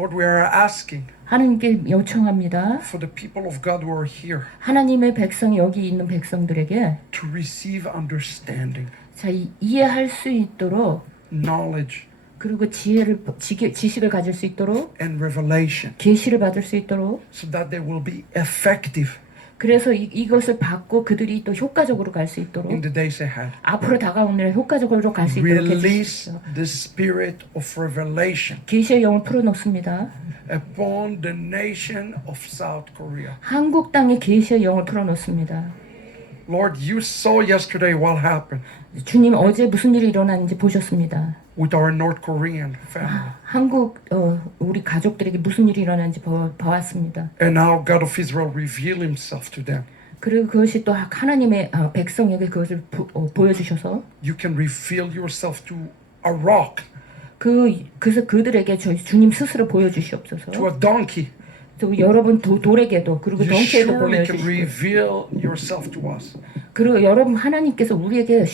Lord, we are asking 하나님께 요청합니다. for the people of God who are here 하나님의 백성 여기 있는 백성들에게 to receive understanding, 자, 이해할 수 있도록 knowledge, 그리고 지식을 가질 수 있도록 and revelation 계시를 받을 수 있도록 so that they will be effective 그래서 이것을 받고 그들이 또 효과적으로 갈 수 있도록 in the days ahead. 앞으로 다가오는 효과적으로 갈 수 있도록 Release 해주십시오. the spirit of revelation 계시의 영을 풀어놓습니다. upon the nation of South Korea. 한국 땅에 계시의 영을 풀어놓습니다. Lord, you saw yesterday what happened 주님 어제 무슨 일이 일어났는지 보셨습니다. with our North Korean family. 한국 우리 가족들에게 무슨 일이 일어났는지 봐왔습니다. And now God of Israel revealed himself to them. 그리고 그것이 또 하나님의 백성에게 그것을 보여주셔서 You can reveal yourself to a rock, 그래서 그들에게 저희 주님 스스로 보여주시옵소서. to a donkey. 또 여러분 돌에게도 그리고 You 덩치에도 surely can 보여주시고 reveal yourself to us. 그리고 여러분 하나님께서 우리에게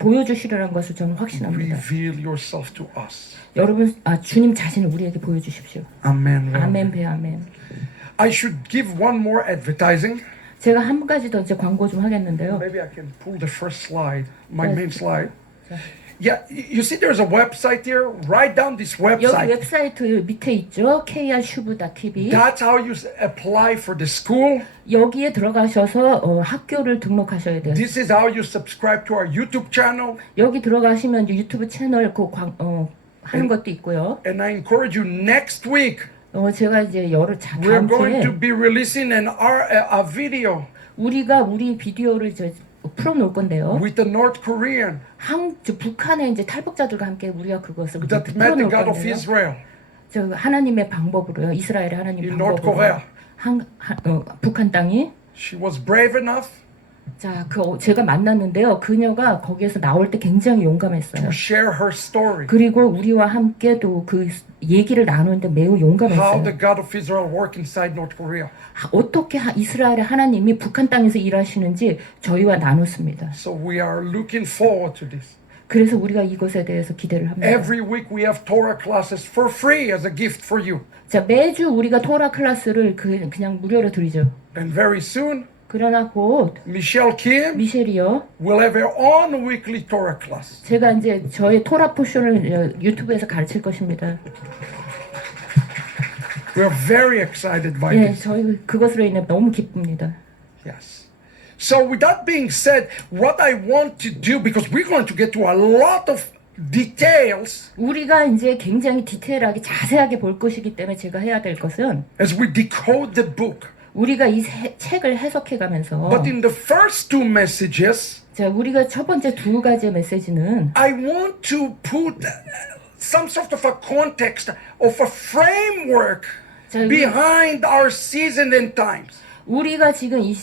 보여주시려는 것을 저는 확신합니다. Reveal yourself to us. 여러분 주님 자신을 우리에게 보여주십시오. Amen. Lord. 아멘 배 아멘. I should give one more advertising. 제가 한 가지 더 이제 광고 좀 하겠는데요. Maybe I can pull the first slide, my main slide. Yeah, you see there's a website here. Write down this 여기 website. 웹사이트 밑에 있죠. krshub.tv. That's how you apply for the school. 여기에 들어가셔서 학교를 등록하셔야 돼요. This is how you subscribe to our YouTube channel. 여기 들어가시면 이제 유튜브 채널 하는 것도 있고요. And I encourage you next week. 제가 이제 We're 다음 going to 주에 be releasing a video 우리 비디오를 이제 풀어놓을 건데요. with the North Korean 북한의 이제 탈북자들과 함께 우리가 그것을 that met the 풀어놓을 God of 건데요. Israel 저 하나님의 방법으로요. 이스라엘의 하나님 in North Korea. 방법으로 북한 땅이 She was brave enough 자, 제가 만났는데요. 그녀가 거기에서 나올 때 굉장히 용감했어요. to share her story. 그리고 우리와 함께 또 그 얘기를 나누는데 매우 How 용감했어요. the God of Israel worked inside North Korea. 어떻게 이스라엘의 하나님이 북한 땅에서 일하시는지 저희와 나눴습니다. So we are looking forward to this. 그래서 우리가 이것에 대해서 기대를 합니다. Every week we have Torah classes for free as a gift for you. 자, 매주 우리가 토라 클래스를 그냥 무료로 드리죠. And very soon, 그러나 곧 Michelle Kim 미셸이요. will have her own weekly Torah class. 제가 이제 저의 토라 포션을 유튜브에서 가르칠 것입니다. We are very excited by 예, this. 저희 그것으로 인해 너무 기쁩니다. Yes. So with that being said, what I want to do, because we're going to get to a lot of details 우리가 이제 굉장히 디테일하게 자세하게 볼 것이기 때문에 제가 해야 될 것은 as we decode the book. 우리가 이 책을 해석해 가면서 But in the first two messages, 자, 우리가 첫 번째 두 가지의 메시지는 I want to put some sort of a context of a framework 자, 우리- behind our season and times. 우리가 지금 이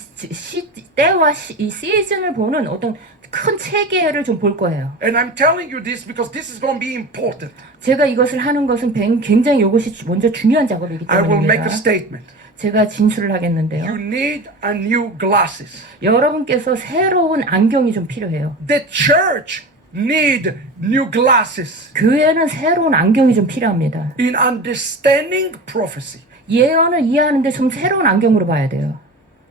때와 이 시즌을 보는 어떤 큰 체계를 좀 볼 거예요. And I'm telling you this because this is going to be important. 제가 이것을 하는 것은 굉장히 이것이 먼저 중요한 작업이기 I will make a 때문입니다. statement. 제가 진술을 You 하겠는데요. need a new glasses. 여러분께서 새로운 안경이 좀 필요해요. The church need new glasses 교회는 새로운 안경이 좀 필요합니다. in understanding prophecy. 예언을 이해하는데 좀 새로운 안경으로 봐야 돼요.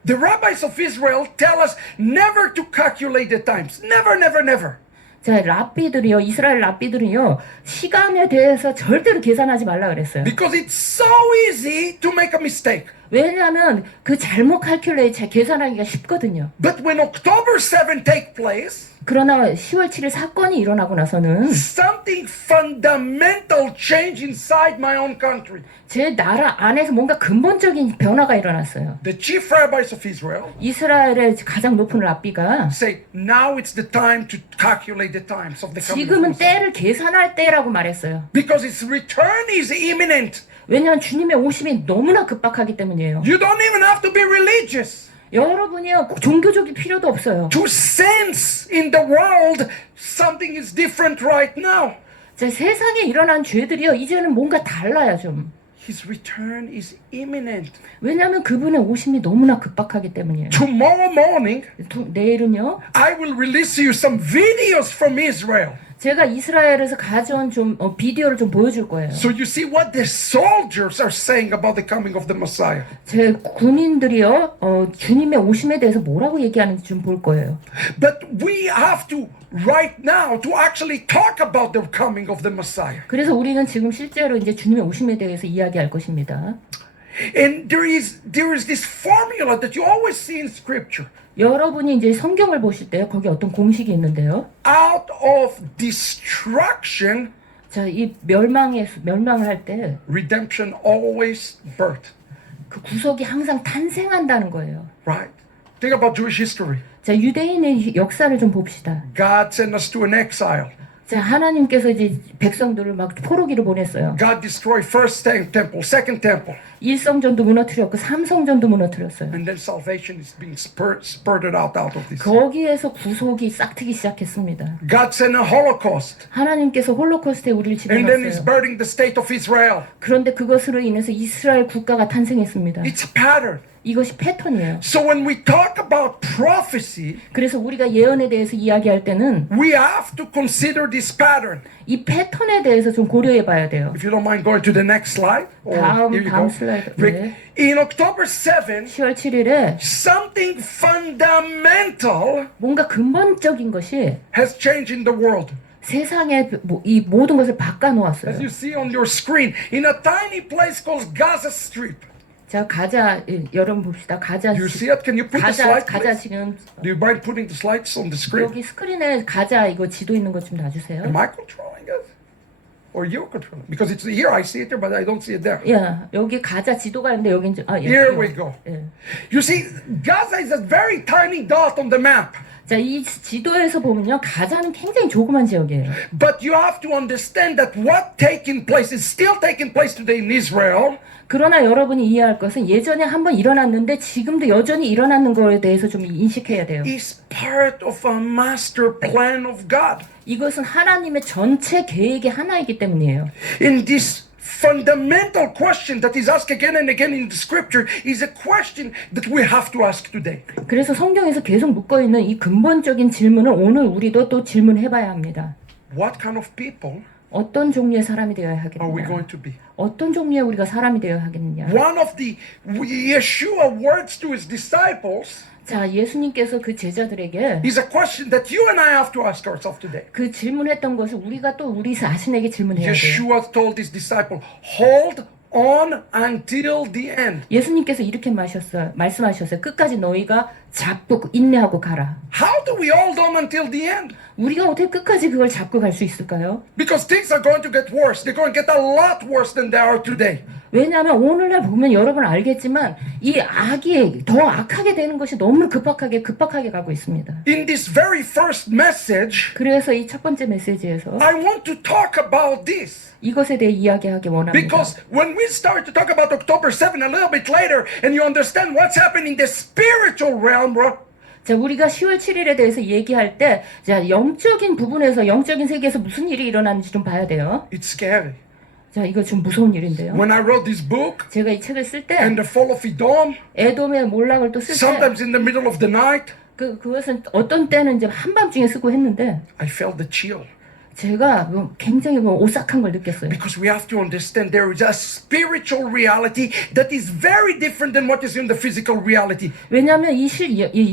The rabbis of Israel tell us never to calculate the times. Never, never, never. 자, 랍비들이요, 이스라엘 랍비들은요, 시간에 대해서 절대로 계산하지 말라 그랬어요. Because it's so easy to make a mistake. 왜냐하면 그 잘못 계산하기가 쉽거든요. But when October 7 take place, 그러나 10월 7일 사건이 일어나고 나서는 something fundamental change inside my own country. 제 나라 안에서 뭔가 근본적인 변화가 일어났어요. The chief rabbis of Israel 이스라엘의 가장 높은 랍비가 say, now it's the time to calculate the times of the coming of 지금은 Messiah. 때를 계산할 때라고 말했어요. Because his return is imminent. 왜냐하면 주님의 오심이 너무나 급박하기 때문이에요. You don't even have to be religious 여러분이요, 종교적인 필요도 없어요. to sense in the world something is different right now. 자, 세상에 일어난 죄들이요, 이제는 뭔가 달라요 좀. His return is imminent. 왜냐하면 그분의 오심이 너무나 급박하기 때문이에요. Tomorrow morning, 내일은요, I will release you some videos from Israel. 제가 이스라엘에서 가져온 좀 비디오를 좀 보여줄 거예요. So you see what the soldiers are saying about the coming of the Messiah. 제 군인들이요, 주님의 오심에 대해서 뭐라고 얘기하는지 좀 볼 거예요. But we have to right now to actually talk about the coming of the Messiah. 그래서 우리는 지금 실제로 이제 주님의 오심에 대해서 이야기할 것입니다. And there is this formula that you always see in Scripture. 여러분이 이제 성경을 보실 때요, 거기 어떤 공식이 있는데요. Out of destruction, 자, 이 멸망을 할 때 그 redemption always birthed. 구속이 항상 탄생한다는 거예요. Right? Think about Jewish history. 자, 유대인의 역사를 좀 봅시다. God sent us to an exile. 자, 하나님께서 이제 백성들을 막 포로기로 보냈어요. God destroyed first temple, second temple, 1성전도 무너뜨렸고 3성전도 무너뜨렸어요. and then salvation is being spurted out of this. 거기에서 구속이 싹트기 시작했습니다. God sent a Holocaust, 하나님께서 홀로코스트에 우리를 and then He's 집어넣었어요. birthing the state of Israel. 그런데 그것으로 인해서 이스라엘 국가가 탄생했습니다. It's a pattern. 이것이 패턴이에요. So when we talk about prophecy, 그래서 우리가 예언에 대해서 이야기할 때는 we have to consider this pattern. 이 패턴에 대해서 좀 고려해 봐야 돼요. If you don't mind going to the next slide. Or here you 다음 go. 슬라이드. Rick, 네. in October 7, 10월 7일에 something fundamental 뭔가 근본적인 것이 has changed in the world. 세상에 이 모든 것을 바꿔 As 놓았어요. you see on your screen, in a tiny place called Gaza Strip. 자, 가자, 여러분 봅시다. 가자, Do you see it? Can you put the slide, 가자 please? 지금 Do you mind putting the slides on the screen? 여기 스크린에 가자 이거 지도 있는 것 좀 놔주세요. Am I controlling it? Or you're controlling it? Because it's here, I see it there, but I don't see it there. 야, 여기 가자 지도가 있는데 여기 이제 Here we go. 예. You see, Gaza is a very tiny dot on the map. 자, 이 지도에서 보면요, 가자는 굉장히 조그만 지역이에요. But you have to understand that what taking place is still taking place today in Israel. 그러나 여러분이 이해할 것은 예전에 한번 일어났는데 지금도 여전히 일어나는 거에 대해서 좀 인식해야 돼요. Is part of a master plan of God. 이것은 하나님의 전체 계획의 하나이기 때문이에요. In this fundamental question that is asked again and again in the scripture is a question that we have to ask today. 그래서 성경에서 계속 묶어 있는 이 근본적인 질문을 오늘 우리도 또 질문해 봐야 합니다. What kind of people 어떤 종류의 사람이 되어야 are we 하겠느냐? going to be? 어떤 종류의 우리가 사람이 되어야 하겠느냐? One of the Yeshua words to his disciples 자, 예수님께서 그 제자들에게 is a question that you and I have to ask ourselves today. 그 질문했던 것을 우리가 또 우리 자신에게 질문해야 돼요. Yeshua told his disciple, hold on until the end. 예수님께서 이렇게 말씀하셨어요. 끝까지 너희가 잡고 인내하고 가라. How do we hold on until the end? 우리가 어떻게 끝까지 그걸 잡고 갈 수 있을까요? Because things are going to get worse. They're going to get a lot worse than they are today. 왜냐하면 오늘날 보면 여러분 알겠지만 이 악이 더 악하게 되는 것이 너무 급박하게 가고 있습니다. In this very first message, 그래서 이 첫 번째 메시지에서 I want to talk about this. 이것에 대해 이야기하기 원합니다. Because when we start to talk about October 7 a little bit later and you understand what's happening in the spiritual realm, bro, 자, 우리가 10월 7일에 대해서 얘기할 때, 자, 영적인 부분에서, 영적인 세계에서 무슨 일이 일어나는지 좀 봐야 돼요. it's scary. 자, 이거 좀 무서운 일인데요. When I wrote this book 제가 이 책을 쓸 때, and the fall of Edom, 에돔의 몰락을 또 쓸 때, sometimes in the middle of the night, 그것은 어떤 때는 이제 한밤중에 쓰고 했는데, I felt the chill. 제가 굉장히 오싹한 걸 느꼈어요. Because we have to understand there is a spiritual reality that is very different than what is in the physical reality. 왜냐하면 이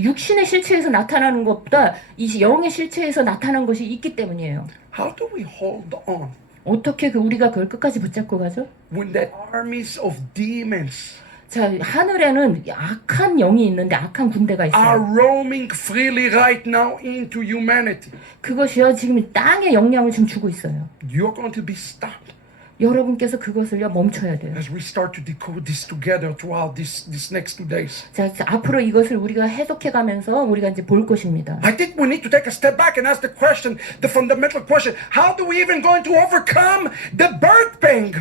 육신의 실체에서 나타나는 것보다 이 영의 실체에서 나타난 것이 있기 때문이에요. How do we hold on 어떻게 우리가 그걸 끝까지 붙잡고 가죠? when the armies of demons 자, 하늘에는 악한 영이 있는데 악한 군대가 are 있어요. roaming freely right now into humanity? 그것이요, 지금 땅에 영향을 좀 주고 있어요. You're going to be stopped 여러분께서 그것을요 멈춰야 돼요. as we start to decode this together throughout this next 2 days. 자, 앞으로 이것을 우리가 해석해가면서 우리가 이제 볼 것입니다. I think we need to take a step back and ask the question, the fundamental question, how do we even going to overcome the birth pain?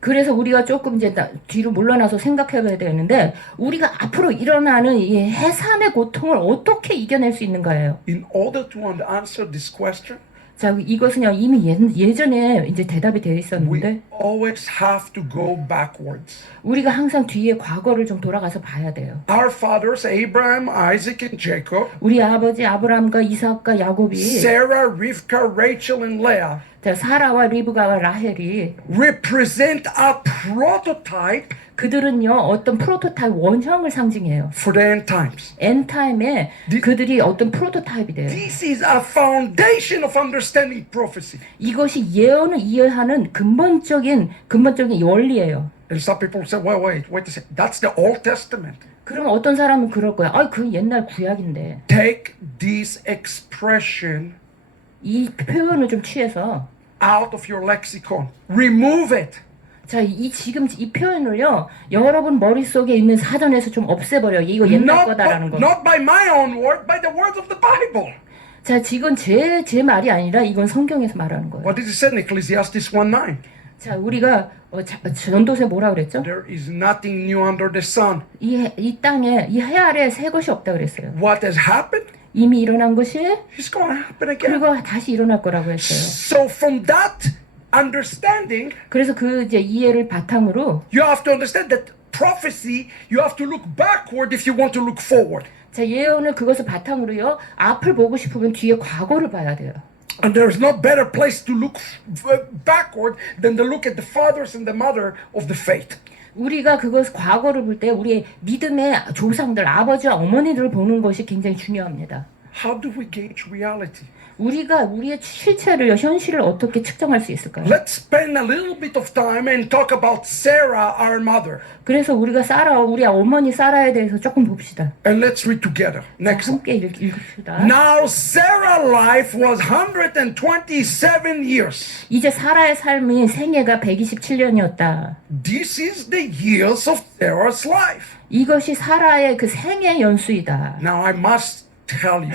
그래서 우리가 조금 이제 뒤로 물러나서 생각해봐야 되는데 우리가 앞으로 일어나는 이 해산의 고통을 어떻게 이겨낼 수 있는가예요. In order to answer this question, 자, 이것은요 이미 예전에 이제 대답이 되어 We 있었는데 always have to go backwards. 우리가 항상 뒤에 과거를 좀 돌아가서 봐야 돼요. Our fathers, Abraham, Isaac, and Jacob, 우리 아버지 아브라함과 이삭과 야곱이 Sarah, Rivka, Rachel, and Leah 자, 사라와 리브가와 라헬이 represent a prototype 그들은요 어떤 프로토타입 원형을 상징해요. for the end times. 엔타임에 그들이 어떤 프로토타입이 돼요. This is a foundation of understanding prophecy. 이것이 예언을 이해하는 근본적인 원리예요. And some people say, wait a second. That's the Old Testament. 그럼 어떤 사람은 그럴 거야. 아, 그 옛날 구약인데. Take this expression 이 표현을 좀 취해서 out of your lexicon. Remove it. 자, 지금 이 표현을요. 여러분 머릿속에 있는 사전에서 좀 없애버려. 이거 옛날 거다라는 거. Not by my own word, by the words of the Bible. 자, 지금 제 말이 아니라 이건 성경에서 말하는 거예요. What does it say in Ecclesiastes 1:9? 자, 우리가 전도서에 뭐라 그랬죠? There is nothing new under the sun. 이 땅에 이 해 아래 새 것이 없다 그랬어요. What has happened? 이미 일어난 것이 It's going to happen again. 그리고 다시 일어날 거라고 했어요. So from that understanding, 그래서 그 이제 이해를 바탕으로 you have to understand that prophecy, you have to look backward if you want to look forward. 자, 예언을 그것을 바탕으로요. 앞을 보고 싶으면 뒤에 과거를 봐야 돼요. And there's no better place to look backward than to look at the fathers and the mother of the faith. 우리가 그것 과거를 볼 때 우리의 믿음의 조상들, 아버지와 어머니들을 보는 것이 굉장히 중요합니다. How do we gauge reality? 우리가 우리의 실체를 현실을 어떻게 측정할 수 있을까요? Let's spend a little bit of time and talk about Sarah, our mother. 그래서 우리가 우리 어머니 사라에 대해서 조금 봅시다. And let's read together. Next one. 함께 읽읍시다. Now Sarah's life was 127 years. 이제 사라의 삶이 생애가 127년이었다. This is the years of Sarah's life. 이것이 사라의 그 생애 연수이다. Now I must tell you.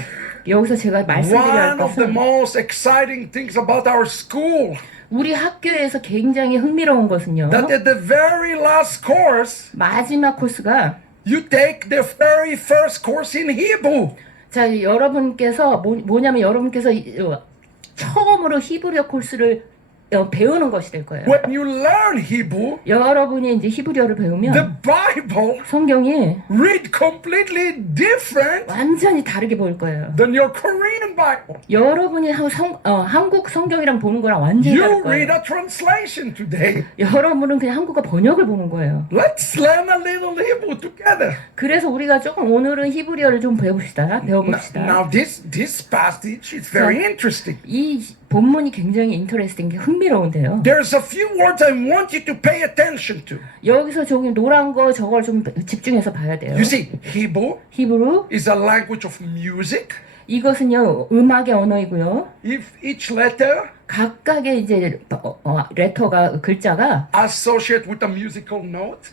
여기서 제가 말씀드려야 할 One of the 것은 most exciting things about our school 우리 학교에서 굉장히 흥미로운 것은요. that at the very last course 마지막 코스가 you take the very first course in Hebrew. 자, 여러분께서 뭐냐면 여러분께서 처음으로 히브리어 코스를 배우는 것이 될 거예요. When you learn Hebrew, 여러분이 이제 히브리어를 배우면 the Bible 성경이 read completely different 완전히 다르게 보일 거예요. than your Korean Bible. 여러분이 한국 성경이랑 보는 거랑 완전히 다를 You read 거예요. a translation today. 여러분은 그냥 한국어 번역을 보는 거예요. Let's learn a little Hebrew together. 그래서 우리가 조금 오늘은 히브리어를 좀 배워봅시다. Now this passage is very interesting. 이 본문이 굉장히 인터레스팅, 흥미로운데요. There's a few words I want you to pay attention to. 여기서 저기 노란 거 저걸 좀 집중해서 봐야 돼요. You see, Hebrew 히브루 is a language of music. 이것은요 음악의 언어이고요. If each letter 각각의 이제 레터가 글자가 associate with a musical note,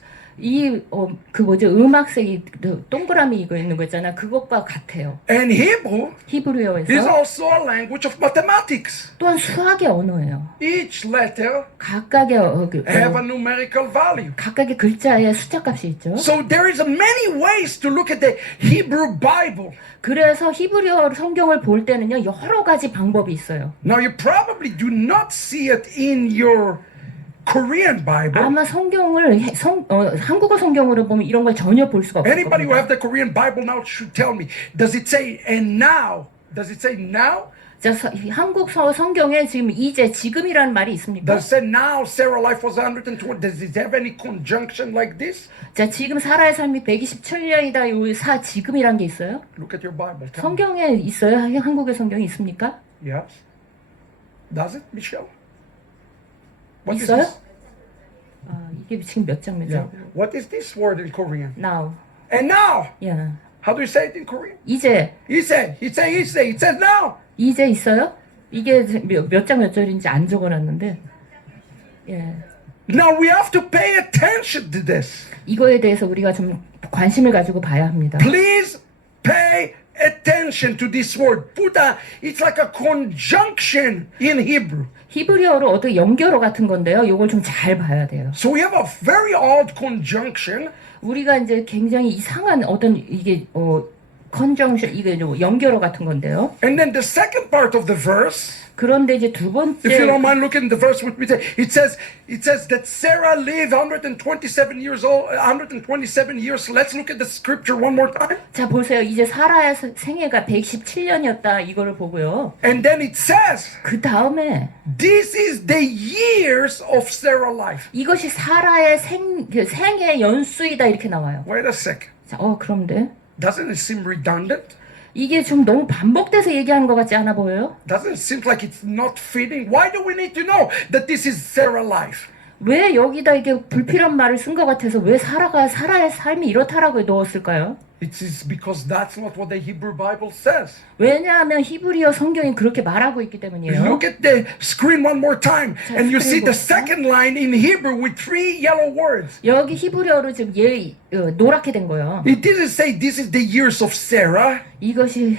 그 뭐죠 음악색이 동그라미 이거 있는 거 있잖아 그것과 같아요. and Hebrew is 히브리어에서 also a language of mathematics. 또한 수학의 언어예요. Each letter 각각의 have a numerical value. 각각의 글자에 숫자값이 있죠. So there is many ways to look at the Hebrew Bible. 그래서 히브리어 성경을 볼 때는요 여러 가지 방법이 있어요. Now you probably do not see it in your Korean Bible. 아마 성경을 한국어 성경으로 보면 이런 걸 전혀 볼 수가 없을 Anybody who 겁니다. have the Korean Bible now should tell me. Does it say and now? Does it say now? 자, 한국 성경에 지금 지금이라는 말이 있습니까? Does it say now Sarah life was 120? Does it have any conjunction like this? 자, 지금 사라의 삶이 127년이다. 요 지금이란 게 있어요? Look at your Bible. Tell me. 성경에 있어요? 한국의 성경이 있습니까? Yes. Does it, Michelle? What is 있어요? this? 이게 지금 몇 장 몇 Yeah. 장? What is this word in Korean? Now. And now. 야. How do you say it in Korean? 이제 He said now. 이제 있어요? 이게 몇 장 몇 절인지 안 적어놨는데. 예. Now we have to pay attention to this. 이거에 대해서 우리가 좀 관심을 가지고 봐야 합니다. Please pay attention to this word. It's like a conjunction in Hebrew. 히브리어로 어떻게 연결어 같은 건데요. 이걸 좀 잘 봐야 돼요. So we have a very odd conjunction. 우리가 이제 굉장히 이상한 어떤 이게 conjunction 이게 좀 연결어 같은 건데요. And then the second part of the verse, 그런데 이제 두 if you don't 번째 mind looking at the verse with me, it says that Sarah lived 127 years old, 127 years. Let's look at the scripture one more time. 자 보세요. 이제 사라의 생애가 117년이었다 이거를 보고요. And then it says, 그 다음에 this is the years of Sarah's life. 이것이 사라의 그 생애 연수이다 이렇게 나와요. Wait a second. 자, 그런데 Doesn't it seem redundant? 이게 좀 너무 반복돼서 얘기하는 것 같지 않아 보여요? Doesn't it seem like it's not fitting? Why do we need to know that this is Sarah's life? 왜 여기다 이게 불필요한 말을 쓴 것 같아서 왜 사라의 삶이 이렇다라고 넣었을까요? It is because that's not what the Hebrew Bible says. 왜냐하면 히브리어 성경이 그렇게 말하고 있기 때문이에요. Look at the screen one more time, 자, and you see 스크린 the 보세요. second line in Hebrew with 3 yellow words. 여기 히브리어로 지금 노랗게 된 거예요. It didn't say this is the years of Sarah. 이것이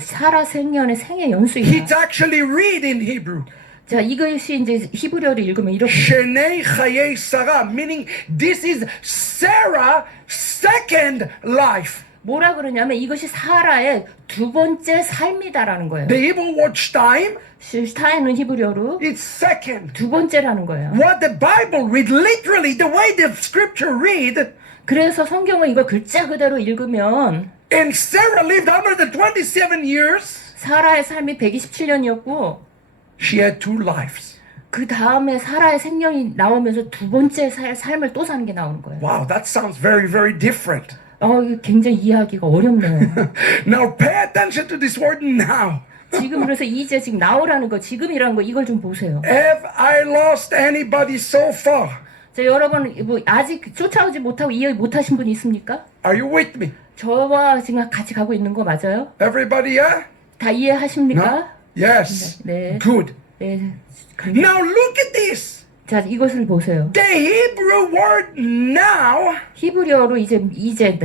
사라 생년의 생애 It's 연수이다. actually read in Hebrew. 자, 이것이 이제 히브리어를 읽으면 이렇게 Shenei Chayei Sarah, meaning this is Sarah's second life. 뭐라 그러냐면 이것이 사라의 두 번째 삶이다라는 거예요. The Hebrew word shtaim, 슈타인은 히브리어로 it's second. 두 번째라는 거예요. What the Bible read, literally the way the scripture read, 그래서 성경은 이걸 글자 그대로 읽으면 and Sarah lived 127 years. 사라의 삶이 127년이었고 She had 2 lives. 그 다음에 사라의 생명이 나오면서 두 번째 삶을 또 사는 게 나오는 거예요. Wow, that sounds very, very different. 이거 굉장히 이해하기가 어렵네요. Now pay attention to this word now. 지금 그래서 이제 지금 나오라는 거, 지금이라는 거 이걸 좀 보세요. Have I lost anybody so far? 자, 여러분 뭐 아직 쫓아오지 못하고 이해 못하신 분 있습니까? Are you with me? 저와 지금 같이 가고 있는 거 맞아요? Everybody, yeah? 다 이해하십니까? Yes. 네. Good. 네. Now look at this. 자, 이것을 보세요. The Hebrew word now 히브리어로 이제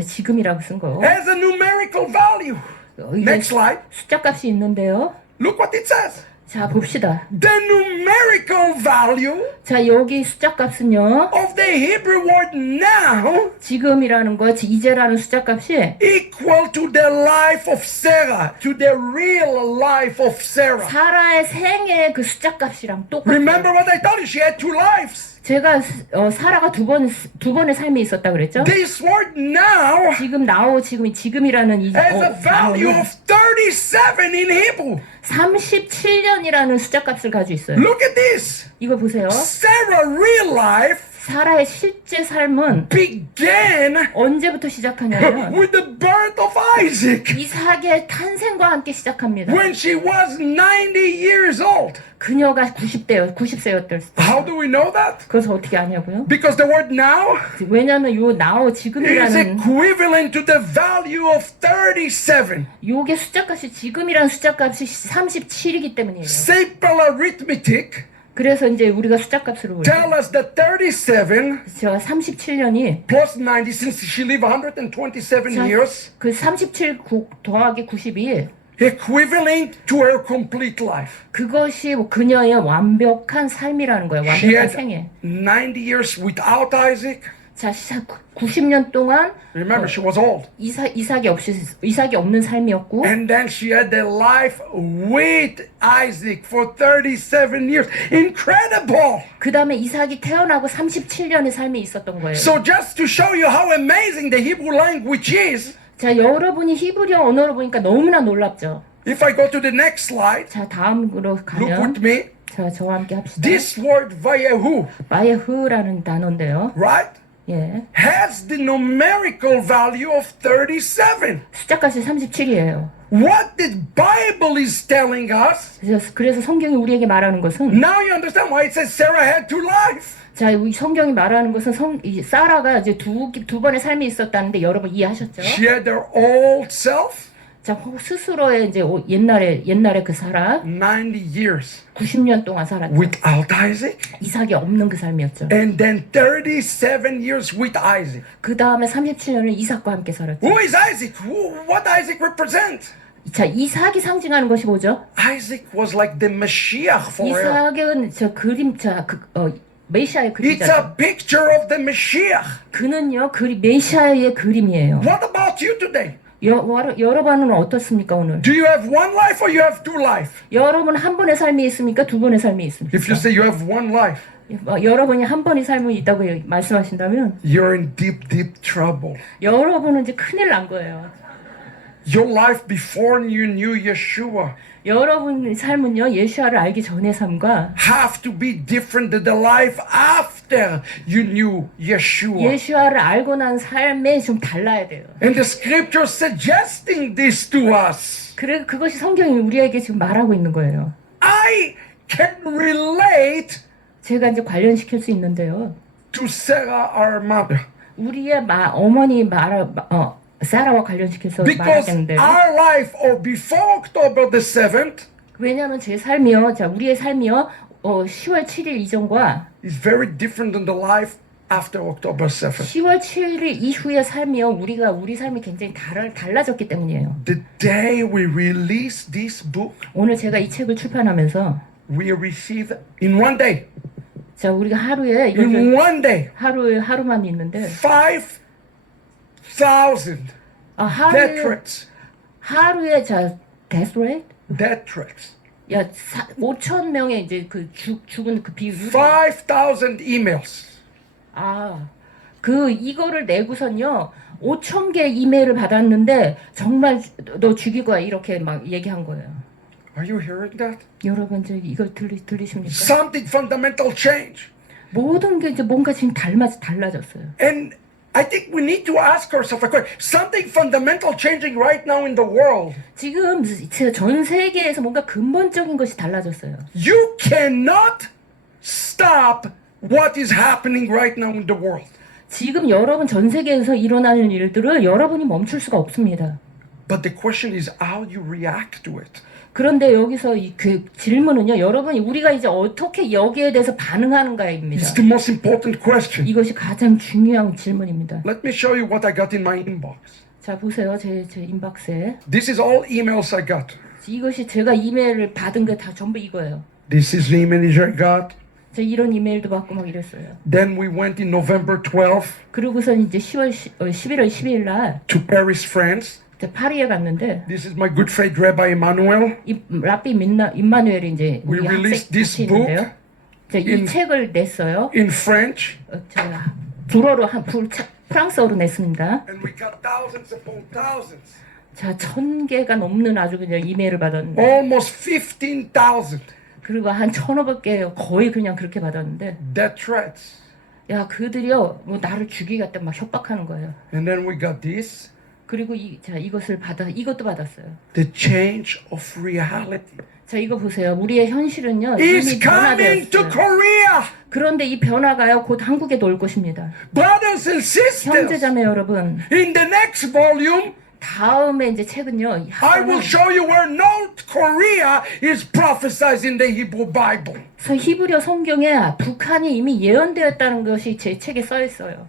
지금이라고 쓴 거. has a numerical value. 이게 Next slide. 숫자 값이 있는데요. Look what it says. 자, 봅시다. The numerical value 자, 여기 숫자 값은요. of the Hebrew word now 지금이라는 거, 이제라는 숫자 값이 equal to the life of Sarah, to the real life of Sarah. 사라의 생애 그 숫자 값이랑 똑같아요. Remember what I told you? She had 2 lives. 제가 사라가 두 번의 삶이 있었다 그랬죠? This word now 지금이라는 이 has a value 단어는 of 37 in Hebrew. 37년이라는 숫자 값을 가지고 있어요. Look at this. 이거 보세요. Sarah's real life 사라의 실제 삶은 began 언제부터 시작하냐면 with the birth of Isaac 이삭의 탄생과 함께 시작합니다. when she was 90 years old. 그녀가 90세였을 때. How do we know that? 그래서 어떻게 아냐고요? Because the word now 왜냐면 요 나오 is 지금이라는 equivalent to the value of 37. 요게 숫자 값이 지금이라는 숫자 값이 37이기 때문이에요. Simple arithmetic 그래서 이제 우리가 숫자 값으로 볼게요. tell us that 37 저 37년이 plus 90, since she lived 127 years, 그 37 더하기 92 equivalent to her complete life. 그것이 그녀의 완벽한 삶이라는 거예요. She 완벽한 had 생애. 90 years without Isaac. 자, 90년 동안 Remember, she was old. 이삭이 없는 삶이었고 And then she had the life with Isaac for 37 years. Incredible! 그 다음에 이삭이 태어나고 37년의 삶이 있었던 거예요. So just to show you how amazing the Hebrew language is, 자, 여러분이 히브리어 언어로 보니까 너무나 놀랍죠. if I go to the next slide, 자, 다음으로 look 가면 with me. 자, 저와 함께 합시다. This word vayehu, 마예흐라는 단어인데요. right, 예. has the numerical value of 37. 숫자값이 37이에요. What the Bible is telling us, 그래서 성경이 우리에게 말하는 것은 now you understand why it says Sarah had 2 lives. 자, 이 성경이 말하는 것은 이 사라가 이제 두 번의 삶이 있었다는데 여러분 이해하셨죠? She had her old self, 자, 스스로의 이제 옛날에 그 사라 90 years 90년 동안 살았죠. without Isaac, 이삭이 없는 그 삶이었죠. and then 37 years with Isaac. 그 다음에 37년을 이삭과 함께 살았죠. Who is Isaac? What Isaac represents? 자, 이삭이 상징하는 것이 뭐죠? Isaac was like the Mashiach for her. 이삭은 메시아의 It's 그림자죠. a picture of the Mashiach. 그는요, 메시아의 그림이에요. What about you today? 여러분은 어떻습니까 오늘? Do you have one life or you have two life? 여러분 한 번의 삶이 있습니까? 두 번의 삶이 있습니까? If you say you have one life, 여러분이 한 번의 삶이 있다고 말씀하신다면 you're in deep, deep trouble. 여러분은 이제 큰일 난 거예요. Your life before you knew Yeshua 여러분의 삶은요 예수아를 알기 전의 삶과 have to be different than the life after you knew Yeshua. 예수아를 알고 난 삶에 좀 달라야 돼요. And the scripture suggesting this to us. 그래 그것이 성경이 우리에게 지금 말하고 있는 거예요. I can relate 제가 이제 관련시킬 수 있는데요. to Sarah, our mother. 우리의 어머니 사라와 관련시켜서 Because 말하는데 our life or before October the 7th 왜냐하면 제 삶이요, 자 우리의 삶이요, 10월 7일 이전과 is very different than the life after October 7th. 10월 7일 이후의 삶이요, 우리 삶이 굉장히 달라졌기 때문이에요. The day we release this book, 오늘 제가 이 책을 출판하면서 we receive in one day, 자 우리가 하루에 in 이걸 one day, 하루만 있는데 5,000 death 하루에 threats. 자 death rate Death threats. 5천 명의 이제 그 죽은 그 비율 5,000 emails. 이거를 내고선요 5천 개 이메일을 받았는데 정말 너 죽일 거야 이렇게 막 얘기한 거예요. Are you hearing that? 여러분 이거 들리십니까? Something fundamental change. 모든 게 이제 뭔가 지금 달라졌어요. And I think we need to ask ourselves a question. Something fundamental changing right now in the world. 지금 전 세계에서 뭔가 근본적인 것이 달라졌어요. You cannot stop what is happening right now in the world. 지금 여러분 전 세계에서 일어나는 일들을 여러분이 멈출 수가 없습니다. But the question is how you react to it. 그런데 여기서 그 질문은요, 여러분이 우리가 이제 어떻게 여기에 대해서 반응하는가입니다. It's the most important question. 이것이 가장 중요한 질문입니다. Let me show you what I got in my inbox. 자 보세요, 제 인박스에 This is all emails I got. 이것이 제가 이메일을 받은 게 다 전부 이거예요. This is the email I got. 제가 이런 이메일도 받고 막 이랬어요. Then we went in November 12th 그리고선 이제 11월 12일 날 to Paris, France. 파리에 갔는데 This is my good friend Rabbi Emmanuel. 이 랍비 임마누엘이 이제 We 우리 released 학생 this 같이 있는데요. 자, 이 in- 책을 냈어요. in French, 제가 불어로 프랑스어로 냈습니다. and we got thousands upon thousands, 자, 1000개가 넘는 아주 그냥 이메일을 받았는데 almost 15,000 그리고 한 1500개 거의 그냥 그렇게 받았는데 death threats. 야 그들이요 뭐 나를 죽이겠다 막 협박하는 거예요. And then we got this, 그리고 이것도 받았어요. the change of reality 자 이거 보세요. 우리의 현실은요 is 이미 coming to 변화되었어요. Korea. 그런데 이 변화가요 곧 한국에도 올 것입니다. Brothers and sisters, 형제자매 여러분, in the next volume, 다음에 이제 책은요. I will show you where North Korea is prophesied in the Hebrew Bible. 그래서 히브리어 성경에 북한이 이미 예언되었다는 것이 제 책에 써 있어요.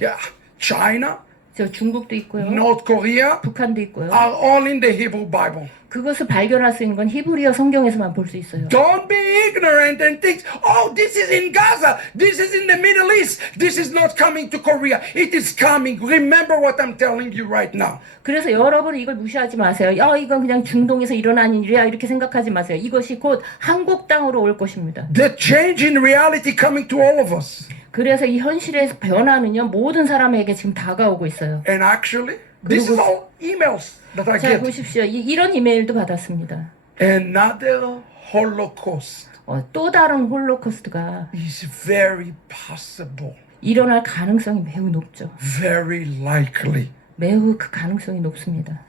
Yeah, China, 저 중국도 있고요, North Korea 북한도 있고요. are all in the Hebrew Bible. 그것을 발견할 수 있는 건 히브리어 성경에서만 볼 수 있어요. Don't be ignorant and think, oh, this is in Gaza, this is in the Middle East, this is not coming to Korea. It is coming. Remember what I'm telling you right now. 그래서 여러분 이걸 무시하지 마세요. 이건 그냥 중동에서 일어난 일이야 이렇게 생각하지 마세요. 이것이 곧 한국 땅으로 올 것입니다. The change in reality coming to all of us. 그래서 이 현실의 변화는요 모든 사람에게 지금 다가오고 있어요. And actually, this is all emails that I 자 get. 보십시오. 이런 이메일도 받았습니다. Another Holocaust 또 다른 홀로코스트가 is very possible, 일어날 가능성이 매우 높죠. very likely. 매우 그 가능성이 높습니다.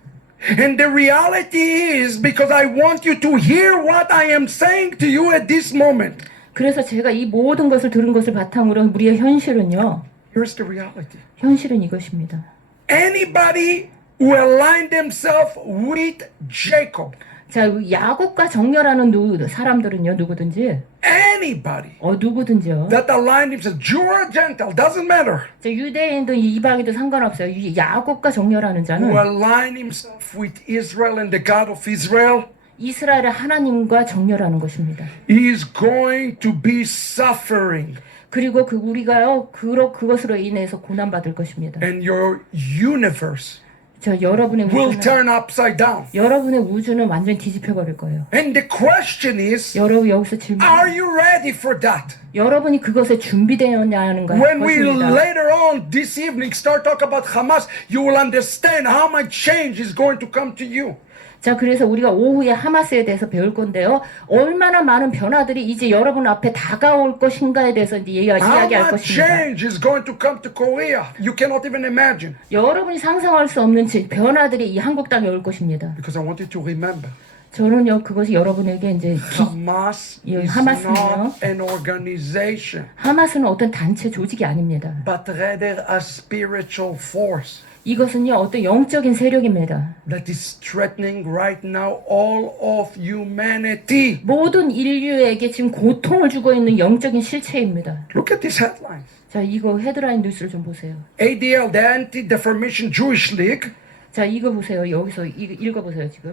And the reality is, because I want you to hear what I am saying to you at this moment. 그래서 제가 이 모든 것을 들은 것을 바탕으로 우리의 현실은요. Here's the reality. 현실은 이것입니다. Anybody who aligned themselves with Jacob, 자, 야곱과 정렬하는 사람들은요, 누구든지, anybody 누구든지요. that aligned himself, Jew or Gentile, doesn't matter, 자, 유대인도 이방인도 상관없어요. 야곱과 정렬하는 who 자는 aligned himself with Israel and the God of Israel, 이스라엘의 하나님과 정렬하는 것입니다. is going to be suffering. 그리고 우리가요, 그것으로 인해서 고난받을 것입니다. And your universe 저 여러분의 will 우주는 turn upside down. 여러분의 우주는 완전 뒤집혀 버릴 거예요. And the question is, 여러분 여기서 질문. are you ready for that? 여러분이 그것에 준비되었냐는 When we 것입니다. later on this evening start talking about Hamas, you will understand how much change is going to come to you. 자, 그래서 우리가 오후에 하마스에 대해서 배울 건데요. 얼마나 많은 변화들이 이제 여러분 앞에 다가올 것인가에 대해서 이제 How 이야기할 much 것입니다. change is going to come to Korea? You cannot even imagine. 여러분이 상상할 수 없는 변화들이 이 한국 땅에 올 것입니다. Because I want you to remember, 저는요, 그것이 여러분에게 이제 Hamas 예, is 하마스는요. not an organization, 하마스는 어떤 단체 조직이 아닙니다. but rather a spiritual force 이것은요, 어떤 영적인 세력입니다. that is threatening right now all of humanity. 모든 인류에게 지금 고통을 주고 있는 영적인 실체입니다. Look at these headlines. 자, 이거 헤드라인 뉴스를 좀 보세요. ADL, the Anti-Defamation Jewish League, 자, 이거 보세요. 여기서 읽어보세요, 지금.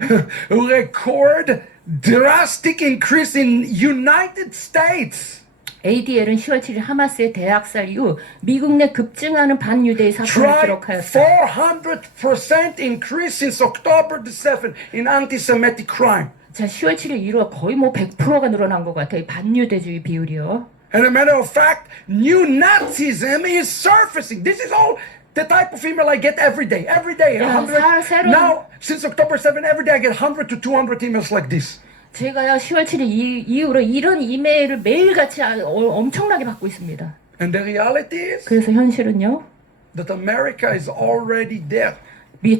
record drastic increase in United States. ADL은 10월 7일 하마스의 대학살 이후 미국 내 급증하는 반유대의 사건을 Try 기록하였다. 400% increase since October the 7th in anti-Semitic crime. 자, 10월 7일 이후로 거의 뭐 100%가 늘어난 것 같아요. 이 반유대주의 비율이요. And a matter of fact, new Nazism is surfacing. This is all the type of email I get every day. Every day, Yeah, 100. 새로운- Now, since October 7th, every day I get 100 to 200 emails like this. 제가요 10월 7일 이후로 이런 이메일을 매일같이 엄청나게 받고 있습니다. And the reality is 그래서 현실은요. that America is already there.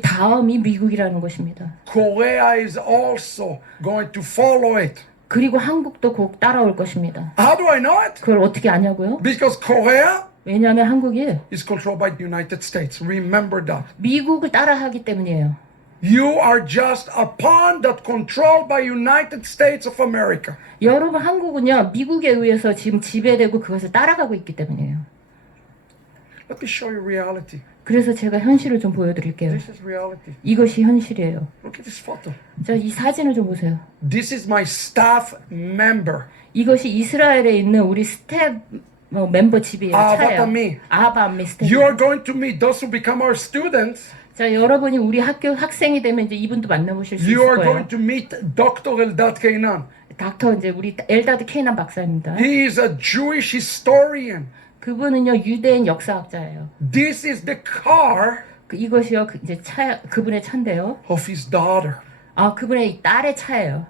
다음이 미국이라는 것입니다. Korea is also going to follow it. 그리고 한국도 곧 따라올 것입니다. How do I know it? 그걸 어떻게 아냐고요? Because Korea 왜냐하면 한국이 is controlled by the United States. Remember that. 미국을 따라하기 때문이에요. You are just a pawn that controlled by United States of America. 여러분 한국은요 미국에 의해서 지금 지배되고 그것을 따라가고 있기 때문이에요. Let me show you reality. 그래서 제가 현실을 좀 보여드릴게요. This is reality. 이것이 현실이에요. Look at this photo. 자, 이 사진을 좀 보세요. This is my staff member. 이것이 이스라엘에 있는 우리 스텝 멤버 집이에요. 차예요. 아바미. 아바미 스텝. You are going to meet those who become our students. 자, 여러분이 우리 학교 학생이 되면 이제 이분도 만나보실 수 You 있을 are 거예요. going to meet Dr. Eldad Kainan. 닥터 이제 우리 엘다드 케이난 박사입니다. He is a Jewish historian. 그분은요 유대인 역사학자예요. This is the car 이것이요 이제 그분의 차인데요. of his daughter. 아, 그분의 딸의 차예요.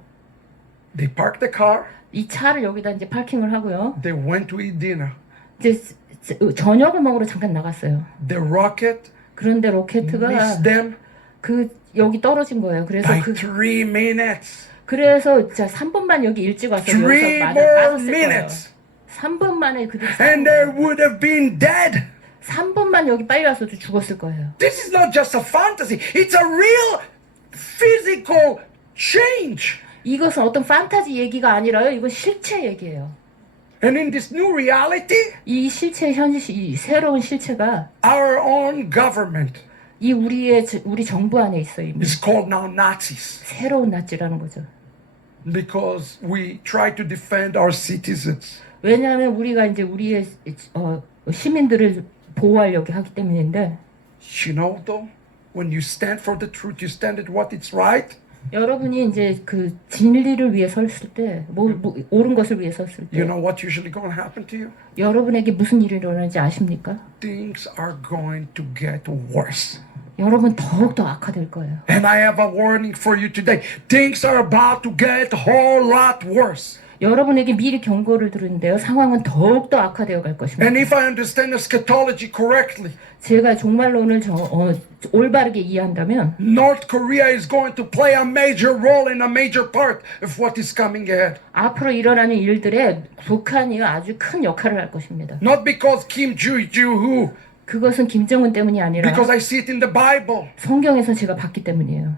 They parked the car. 이 차를 여기다 이제 파킹을 하고요. They went to eat dinner. 이제 저녁을 먹으러 잠깐 나갔어요. The rocket 그런데 로켓트가 missed them 그 여기 떨어진 거예요. 그래서 by 그 3 minutes. 그래서 자 3분만 여기 일찍 와서 3 여기서 more 빠졌을 거예요. minutes. 3분 만에 그들이 And they would have been dead. 3분만 여기 빨리 와서도 죽었을 거예요. This is not just a fantasy. It's a real physical change. 이것은 어떤 판타지 얘기가 아니라요. 이건 실체 얘기예요. And in this new reality, 이 실체 현실 이 새로운 실체가 our own government 이 우리 정부 안에 있어요. 이미. is called now Nazis 새로운 나치라는 거죠. because we try to defend our citizens. 왜냐하면 우리가 이제 우리의 시민들을 보호하려고 하기 때문인데 You know, though, when you stand for the truth, you stand at what is right. 여러분이 이제 그 진리를 위해 섰을 때, 옳은 것을 위해 섰을 때, You know what usually going to happen to you? 여러분에게 무슨 일이 일어나는지 아십니까? Things are going to get worse. 여러분 더욱더 악화될 거예요. And I have a warning for you today. Things are about to get a whole lot worse. 여러분에게 미리 경고를 드리는데요. 상황은 더욱더 악화되어 갈 것입니다. And if I understand eschatology correctly, 제가 종말론을 올바르게 이해한다면 North Korea is going to play a major role and a major part of what is coming ahead. 앞으로 일어나는 일들에 북한이 아주 큰 역할을 할 것입니다. Not because Kim Jong-un, 그것은 김정은 때문이 아니라 because I see it in the Bible. 성경에서 제가 봤기 때문이에요.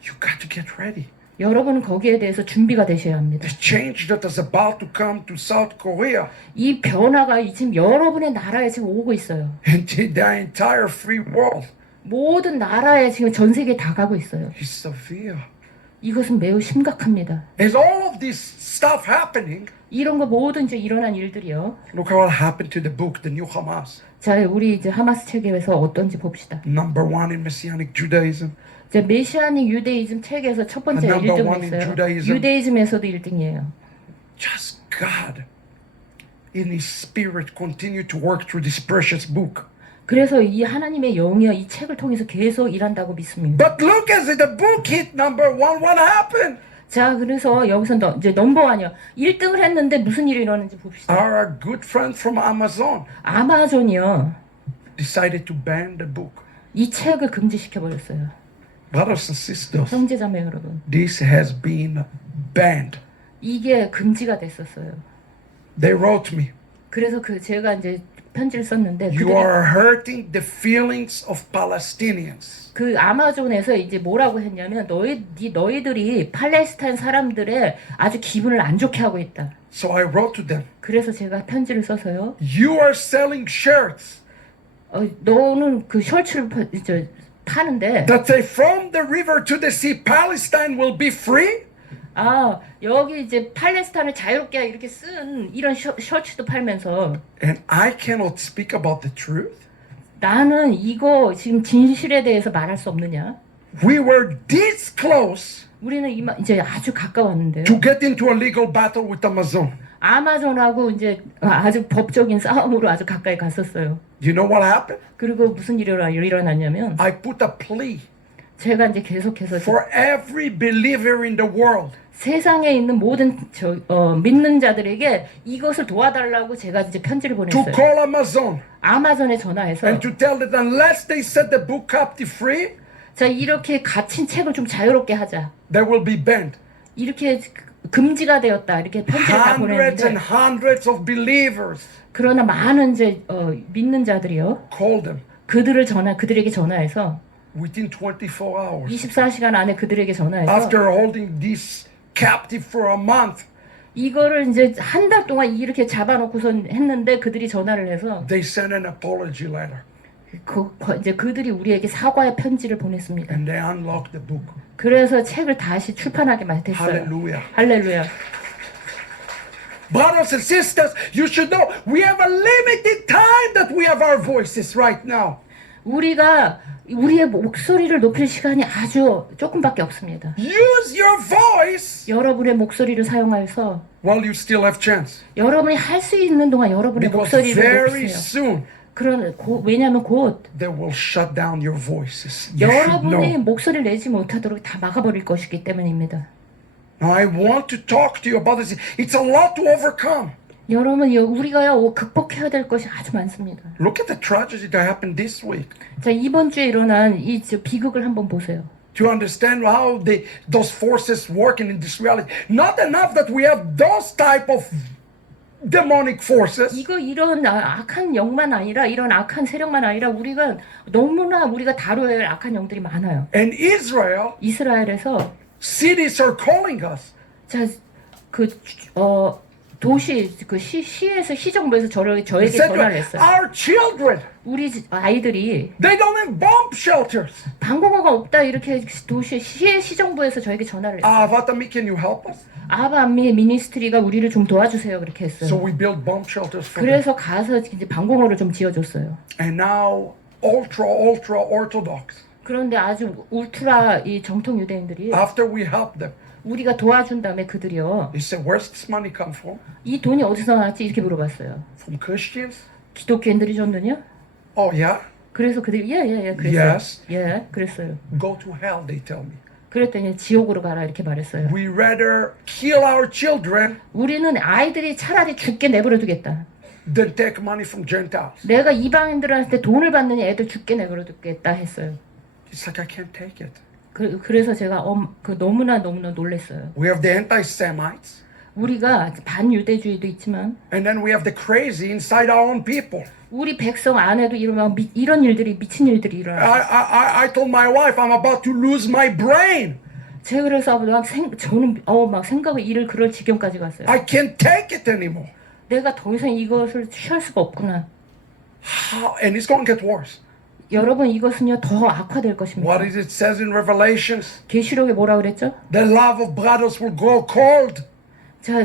You got to get ready. 여러분은 거기에 대해서 준비가 되셔야 합니다. The change that is about to come to South Korea 이 변화가 지금 여러분의 나라에 지금 오고 있어요. and to the entire free world 모든 나라에 지금 전 세계에 다 가고 있어요. is severe. 이것은 매우 심각합니다. As all of this stuff happening, 이런 거 모든 이제 일어난 일들이요. Look what happened to the book, the new Hamas. 자, 우리 이제 하마스 체계에서 어떤지 봅시다. Number one in Messianic Judaism. 이제 메시아닉 유대이즘 책에서 첫 번째 And number 1등을 one in 했어요. Judaism. 유대이즘에서도 1등이에요. Just God in His Spirit continue to work through this precious book. 그래서 이 하나님의 영이요 이 책을 통해서 계속 일한다고 믿습니다. But look as the book hit number one, what happened? 자, 그래서 여기서 이제 넘버원이요. 1등을 했는데 무슨 일이 일어났는지 봅시다. Our good friend from Amazon 아마존이요. decided to ban the book. 이 책을 금지시켜 버렸어요. Brothers and sisters, 형제자매 여러분. this has been banned. 이게 금지가 됐었어요. They wrote me, 그래서 제가 이제 편지를 썼는데 you 그들이 are hurting the feelings of Palestinians. 그 아마존에서 이제 뭐라고 했냐면 너희들이 팔레스타인 사람들의 아주 기분을 안 좋게 하고 있다. So I wrote to them, 그래서 제가 편지를 써서요. you are selling shirts 너는 그 셔츠를 파는데 that say from the river to the sea, Palestine will be free. 여기 이제 팔레스타인을 자유롭게 이렇게 쓴 이런 셔츠도 팔면서 And I cannot speak about the truth. 나는 이거 지금 진실에 대해서 말할 수 없느냐? We were this close 우리는 이제 아주 가까웠는데요. to get into a legal battle with Amazon. 아마존하고 이제 아주 법적인 싸움으로 아주 가까이 갔었어요. You know what happened? 그리고 무슨 일이 일어났냐면 I put a plea 제가 이제 계속해서 for every believer in the world. 세상에 있는 모든 믿는 자들에게 이것을 도와달라고 제가 이제 편지를 To 보냈어요. call Amazon 아마존에 전화해서 and to tell that unless they set the book captive free, 자 이렇게 갇힌 책을 좀 자유롭게 하자. they will be banned. 이렇게 금지가 되었다. 이렇게 편지를 다 Hundreds and 보냈는데 hundreds of believers 그러나 많은 이제 믿는 자들이요. called them 그들에게 전화해서 within 24 hours 24시간 안에 그들에게 전화해서 after holding this captive for a month. 이거를 이제 한 달 동안 이렇게 잡아놓고선 했는데 그들이 전화를 해서 They sent an apology letter 이제 그들이 우리에게 사과의 편지를 보냈습니다. and they unlocked the book. 그래서 책을 다시 출판하게 됐어요. Hallelujah. 할렐루야. Brothers and sisters, you should know we have a limited time that we have our voices right now. 우리의 목소리를 높일 시간이 아주 조금밖에 없습니다. Use your voice 여러분의 목소리를 사용해서 while you still have chance. 여러분이 할 수 있는 동안 여러분의 Because 목소리를 very 높이세요. soon 왜냐하면 곧 they will shut down your voices. You should 여러분이 know. 목소리를 내지 못하도록 다 막아버릴 것이기 때문입니다. Now I want to talk to you about this. It's a lot to overcome. 여러분, 우리가 극복해야 될 것이 아주 많습니다. Look at the tragedy that happened this week. 자, 이번 주에 일어난 이 비극을 한번 보세요. To understand how those forces working in this reality. Not enough that we have those type of demonic forces. 이런 악한 영만 아니라 이런 악한 세력만 아니라 우리가 다뤄야 할 악한 영들이 많아요. And Israel, 이스라엘에서 cities are calling us. 자, 도시 시에서 시정부에서 저에게 They said, 전화를 했어요. our children, 우리 아이들이 they don't have bomb shelters. 방공호가 없다 이렇게 시정부에서 저에게 전화를 했어요. Vatami, can you help us? 아바미 미니스트리가 우리를 좀 도와주세요 그렇게 So 했어요. we built bomb shelters for them. 그래서 가서 이제 방공호를 좀 지어줬어요. And now ultra orthodox. 그런데 아주 울트라 이 정통 유대인들이 After we helped them, 우리가 도와준 다음에 그들이요. they said, where's this money come from? 이 돈이 어디서 나왔지 이렇게 물어봤어요. From Christians? 기독교인들이 줬느냐? Oh yeah? 그래서 그들이 예 그랬어요. Yes. 예 그랬어요. Go to hell, they tell me. 그랬더니 지옥으로 가라 이렇게 말했어요. We rather kill our children 우리는 아이들이 차라리 죽게 내버려 두겠다. than take money from Gentiles. 내가 이방인들한테 돈을 받느니 애들 죽게 내버려 두겠다 했어요. It's like I can't take it. 그래서 제가 너무나 놀랐어요. We have the anti-Semites, 우리가 반유대주의도 있지만 and then we have the crazy inside our own people. 우리 백성 안에도 이런 일들이 미친 일들이 일어나요. I told my wife I'm about to lose my brain. 제가 그래서 저는 막 생각을 일을 그럴 지경까지 갔어요. I can't take it anymore. 내가 더 이상 이것을 취할 수가 없구나. How? And it's going to get worse. 여러분 이것은요 더 악화될 것입니다. What is it says in Revelations? 계시록에 뭐라 그랬죠? The love of brothers will grow cold. 자,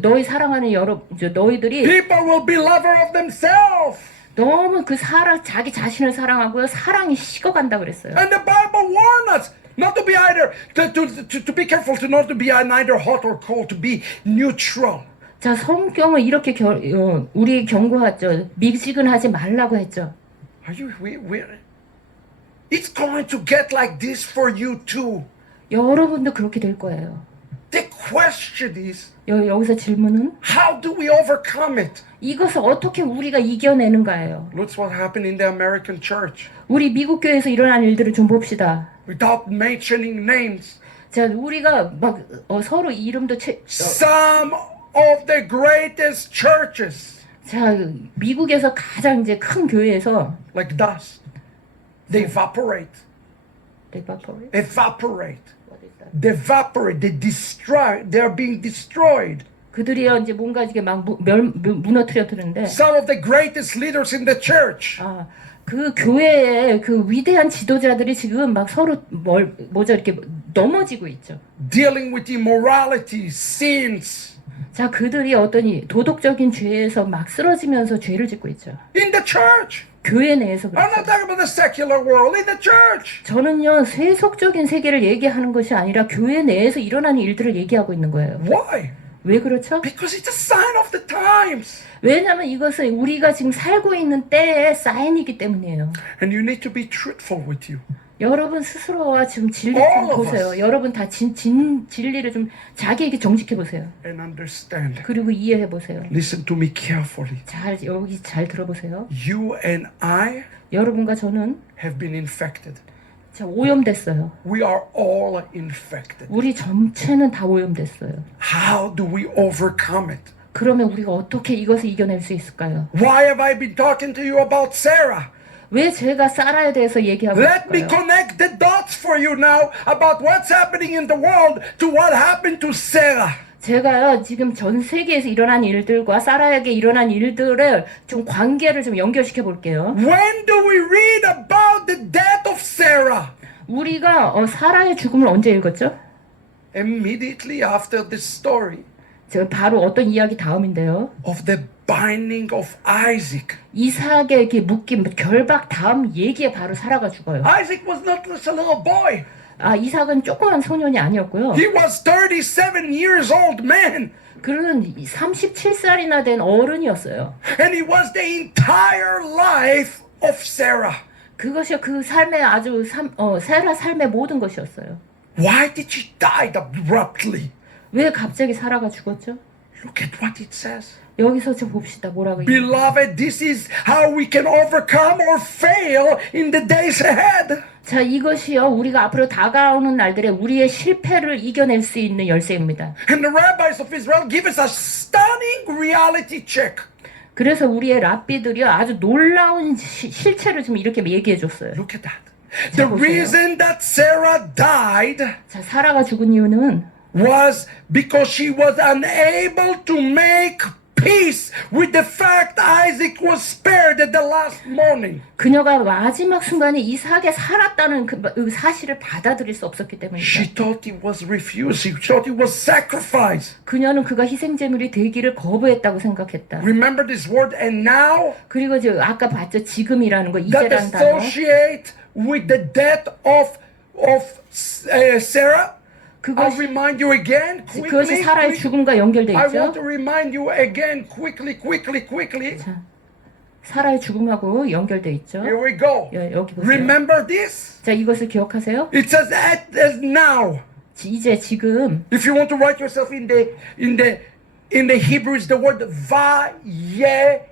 너희 사랑하는 너희들이 People will be lover of themselves. 너무 자기 자신을 사랑하고요. 사랑이 식어간다 그랬어요. And the Bible warns us not to be either, to be careful to not to be neither hot or cold, to be neutral. 자, 성경은 이렇게 우리 경고하죠. 미지근하지 말라고 했죠. It's going to get like this for you too. 여러분도 그렇게 될 거예요. The question is, 여기서 질문은 how do we overcome it? 이것을 어떻게 우리가 이겨내는가예요. Look what happened in the American church. 우리 미국 교회에서 일어난 일들을 좀 봅시다. Without mentioning names. 자, 우리가 막 서로 이름도 Some of the greatest churches. 자, 미국에서 가장 이제 큰 교회에서 like dust. They evaporate. Evaporate. They evaporate. They destroy. They are being destroyed. 그들이요 이제 뭔가 이게 막 무너뜨려드는데. Some of the greatest leaders in the church. 그 교회의 그 위대한 지도자들이 지금 막 서로 뭐죠 이렇게 넘어지고 있죠. Dealing with immorality, sins. 자, 그들이 어떤 도덕적인 죄에서 막 쓰러지면서 죄를 짓고 있죠. In the church. 교회 내에서 I'm not 그렇죠. talking about the secular world. In the church. 저는요 세속적인 세계를 얘기하는 것이 아니라 교회 내에서 일어나는 일들을 얘기하고 있는 거예요. Why? 왜 그렇죠? Because it's a sign of the times. 왜냐하면 이것은 우리가 지금 살고 있는 때의 사인이기 때문이에요. And you need to be truthful with you. 여러분 스스로와 지금 진리 All 좀 of 보세요. us. 여러분 다 진리를 좀 자기에게 정직해 보세요. And understand. 그리고 이해해 보세요. Listen to me carefully. 여기 잘 들어보세요. You and I 여러분과 저는 have been infected. 자, 오염됐어요. We are all infected. 우리 전체는 다 오염됐어요. How do we overcome it? 그러면 우리가 어떻게 이것을 이겨낼 수 있을까요? Why have I been talking to you about Sarah? 왜 제가 사라에 대해서 얘기하고 Let me 있을까요? connect the dots for you now about what's happening in the world to what happened to Sarah. 제가요 지금 전 세계에서 일어난 일들과 사라에게 일어난 일들을 좀 관계를 좀 연결시켜 볼게요. When do we read about the death of Sarah? 우리가 사라의 죽음을 언제 읽었죠? Immediately after this story 제가 바로 어떤 이야기 다음인데요. of the binding of Isaac. 이삭에게 묶인 결박 다음 얘기에 바로 사라가 죽어요. Isaac was not just a little boy. 이삭은 조그만 소년이 아니었고요. He was 37 years old man. 그는 37살이나 된 어른이었어요. And he was the entire life of Sarah. 그것이 그 삶의 아주 세라 삶의 모든 것이었어요. Why did she die abruptly? 왜 갑자기 사라가 죽었죠? Look at what it says. 여기서 좀 봅시다. 뭐라고 Beloved, this is how we can overcome or fail in the days ahead. 자, 이것이요 우리가 앞으로 다가오는 날들에 우리의 실패를 이겨낼 수 있는 열쇠입니다. And the rabbis of Israel give us a stunning reality check. 그래서 우리의 랍비들이 아주 놀라운 실체를 좀 이렇게 얘기해 줬어요. Look at that. The reason that Sarah died 자, 사라가 죽은 이유는 was because she was unable to make peace with the fact Isaac was spared at the last morning. 그녀가 마지막 순간에 이삭에 살았다는 그 사실을 받아들일 수 없었기 She 때문입니다. thought it was refused. She thought it was sacrifice. 그녀는 그가 희생제물이 되기를 거부했다고 생각했다. Remember this word, and now 그리고 아까 봤죠? 지금이라는 거, that 이제라는 단어. associate with the death of Sarah. I'll 그것이, remind you again 그것이 quickly. 사라의 죽음과 연결돼 I want to 있죠. remind you again quickly. 자, 사라의 죽음하고 연결돼 있죠. Here we go. 여기 보세요. Remember this? 자, 이것을 기억하세요. It says as now. 이제 지금 If you want to write yourself in the Hebrew, is the word vayehi.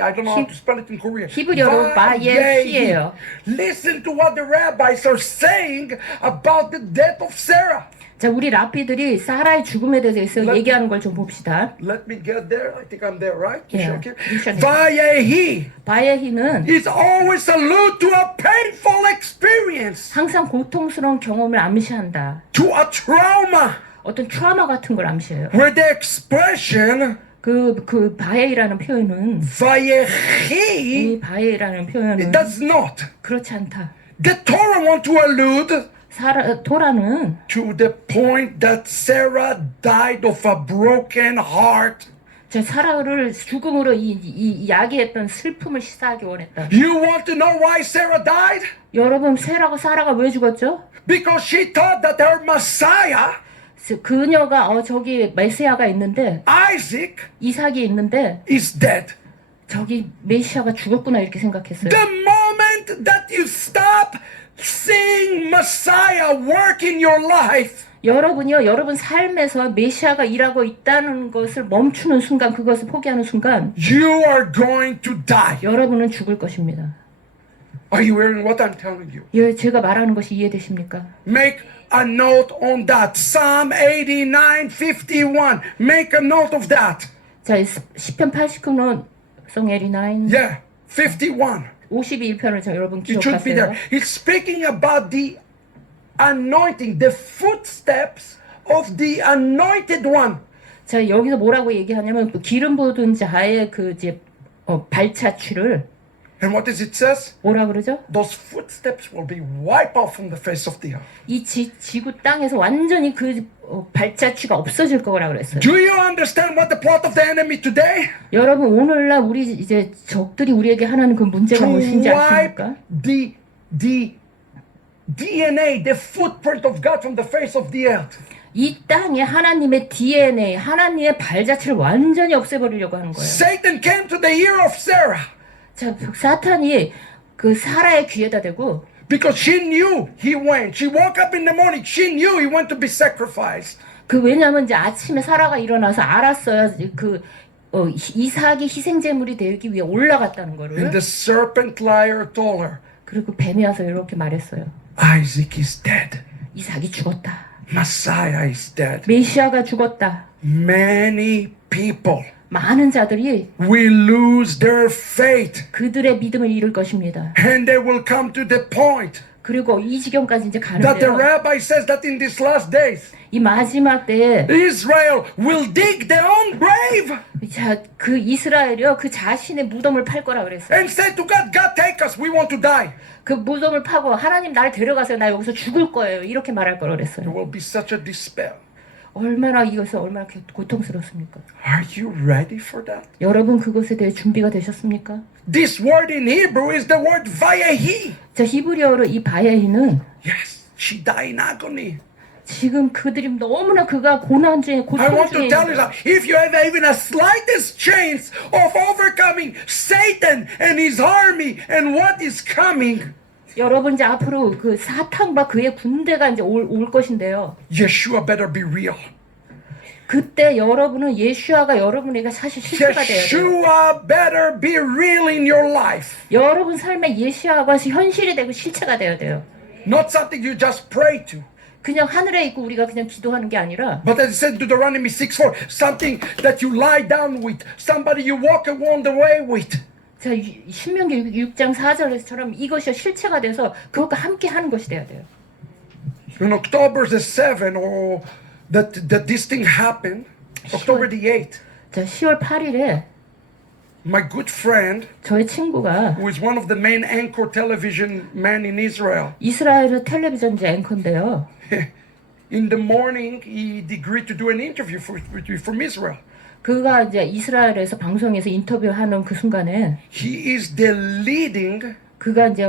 I don't know how to spell it in Korean. 히브리어로 바예히예요. Listen to what the rabbis are saying about the death of Sarah. 자, 우리 랍비들이 사라의 죽음에 대해서 Let- 얘기하는 걸 좀 봅시다. Let me get there. I think I'm there, right? Yeah. Okay. You should- Vayehi 바예히는 is always allude to a painful experience, 항상 고통스러운 경험을 암시한다. to a trauma, 어떤 트라우마 같은 걸 암시해요. where the expression 그 바예이라는 표현은 vayehi 이 바예이라는 표현은 does not. 그렇지 않다. The Torah want to allude 토라는 to the point that Sarah died of a broken heart. 저 사라를 죽음으로 이 야기했던 슬픔을 시사하기 원했다. You want to know why Sarah died? 여러분 사라가 왜 죽었죠? Because she thought that her Messiah, 그녀가 저기 메시아가 있는데 Isaac, 이삭이 있는데 is dead. 저기 메시아가 죽었구나 이렇게 생각했어요. The moment that you stop seeing Messiah work in your life, 여러분이요, 여러분 삶에서 메시아가 일하고 있다는 것을 멈추는 순간, 그것을 포기하는 순간 you are going to die. 여러분은 죽을 것입니다. Are you hearing what I'm telling you? 예, 제가 말하는 것이 이해되십니까? Make a note on that. Psalm 89:51. Make a note of that. 자, 시편 89는 Song 89, Yeah, 51. 51편을 저 여러분 It should be there. 기억하세요. It's speaking about the anointing, the footsteps of the anointed one. 자, 여기서 뭐라고 얘기하냐면 기름 부은 자의 그 이제 발자취를 And what does it says? 뭐라 그러죠? Those footsteps will be wiped off from the face of the earth. 이 지구 땅에서 완전히 그 발자취가 없어질 거라 그랬어요. Do you understand what the plot of the enemy today? 여러분 오늘날 우리 이제 적들이 우리에게 하는 그 문제가 To 무엇인지 wipe 아십니까? the DNA, the footprint of God from the face of the earth. 이 땅에 하나님의 DNA, 하나님의 발자취를 완전히 없애버리려고 하는 거예요. Satan came to the ear of Sarah 자, 사탄이 그 사라의 귀에다 대고 because she knew he went. She woke up in the morning. She knew he went to be sacrificed. 그 왜냐하면 이제 아침에 사라가 일어나서 알았어요. 이삭이 희생제물이 되기 위해 올라갔다는 And 거를. the serpent liar told her, 그리고 뱀이 와서 이렇게 말했어요. Isaac is dead. 이삭이 죽었다. Messiah is dead. 메시아가 죽었다. Many people 많은 자들이 will lose their faith 그들의 믿음을 잃을 것입니다. and they will come to the point 그리고 이 지경까지 이제 that the 가는데요. rabbi says that in these last days 이 마지막 때에 Israel will dig their own grave 자, 그 이스라엘이요 그 자신의 무덤을 팔 거라 그랬어요. and say to God, God take us, we want to die. 그 무덤을 파고 하나님 날 데려가세요. 나 여기서 죽을 거예요. 이렇게 말할 거라 There 그랬어요. will be such a despair. 얼마나 이것이 얼마나 고통스럽습니까? Are you ready for that? 여러분 그것에 대해 준비가 되셨습니까? This word in Hebrew is the word vayahi. 자, 히브리어로 이 바야히는 Yes, she died in agony. 지금 그들이 너무나 그가 고난 중에 I 고통 want 중에 to tell you 있는 that if you have even a slightest chance of overcoming Satan and his army and what is coming, 여러분 이제 앞으로 그 사탄과 그의 군대가 이제 올 것인데요. Yeshua better be real. 그때 여러분은 예수아가 여러분에게 사실 실체가 돼야 돼요. Yeshua better be real in your life. 여러분 삶에 예수아가 현실이 되고 실체가 돼야 돼요. Not something you just pray to. 그냥 하늘에 있고 우리가 그냥 기도하는 게 아니라 But as it said in Deuteronomy 6:4, something that you lie down with, somebody you walk along the way with. 자, 신명기 6장 4절에서처럼 이것이 실체가 돼서 그것과 함께 하는 것이 돼야 돼요. On October the 7th, or that this thing happened, October the 8th, 자, 10월 8일에 my good friend, 저의 친구가 who is one of the main anchor television men in Israel, 이스라엘 텔레비전 앵커인데요. in the morning he agreed to do an interview from Israel. 그가 이제 이스라엘에서 방송에서 인터뷰하는 그 순간에 He is the leading 그가 이제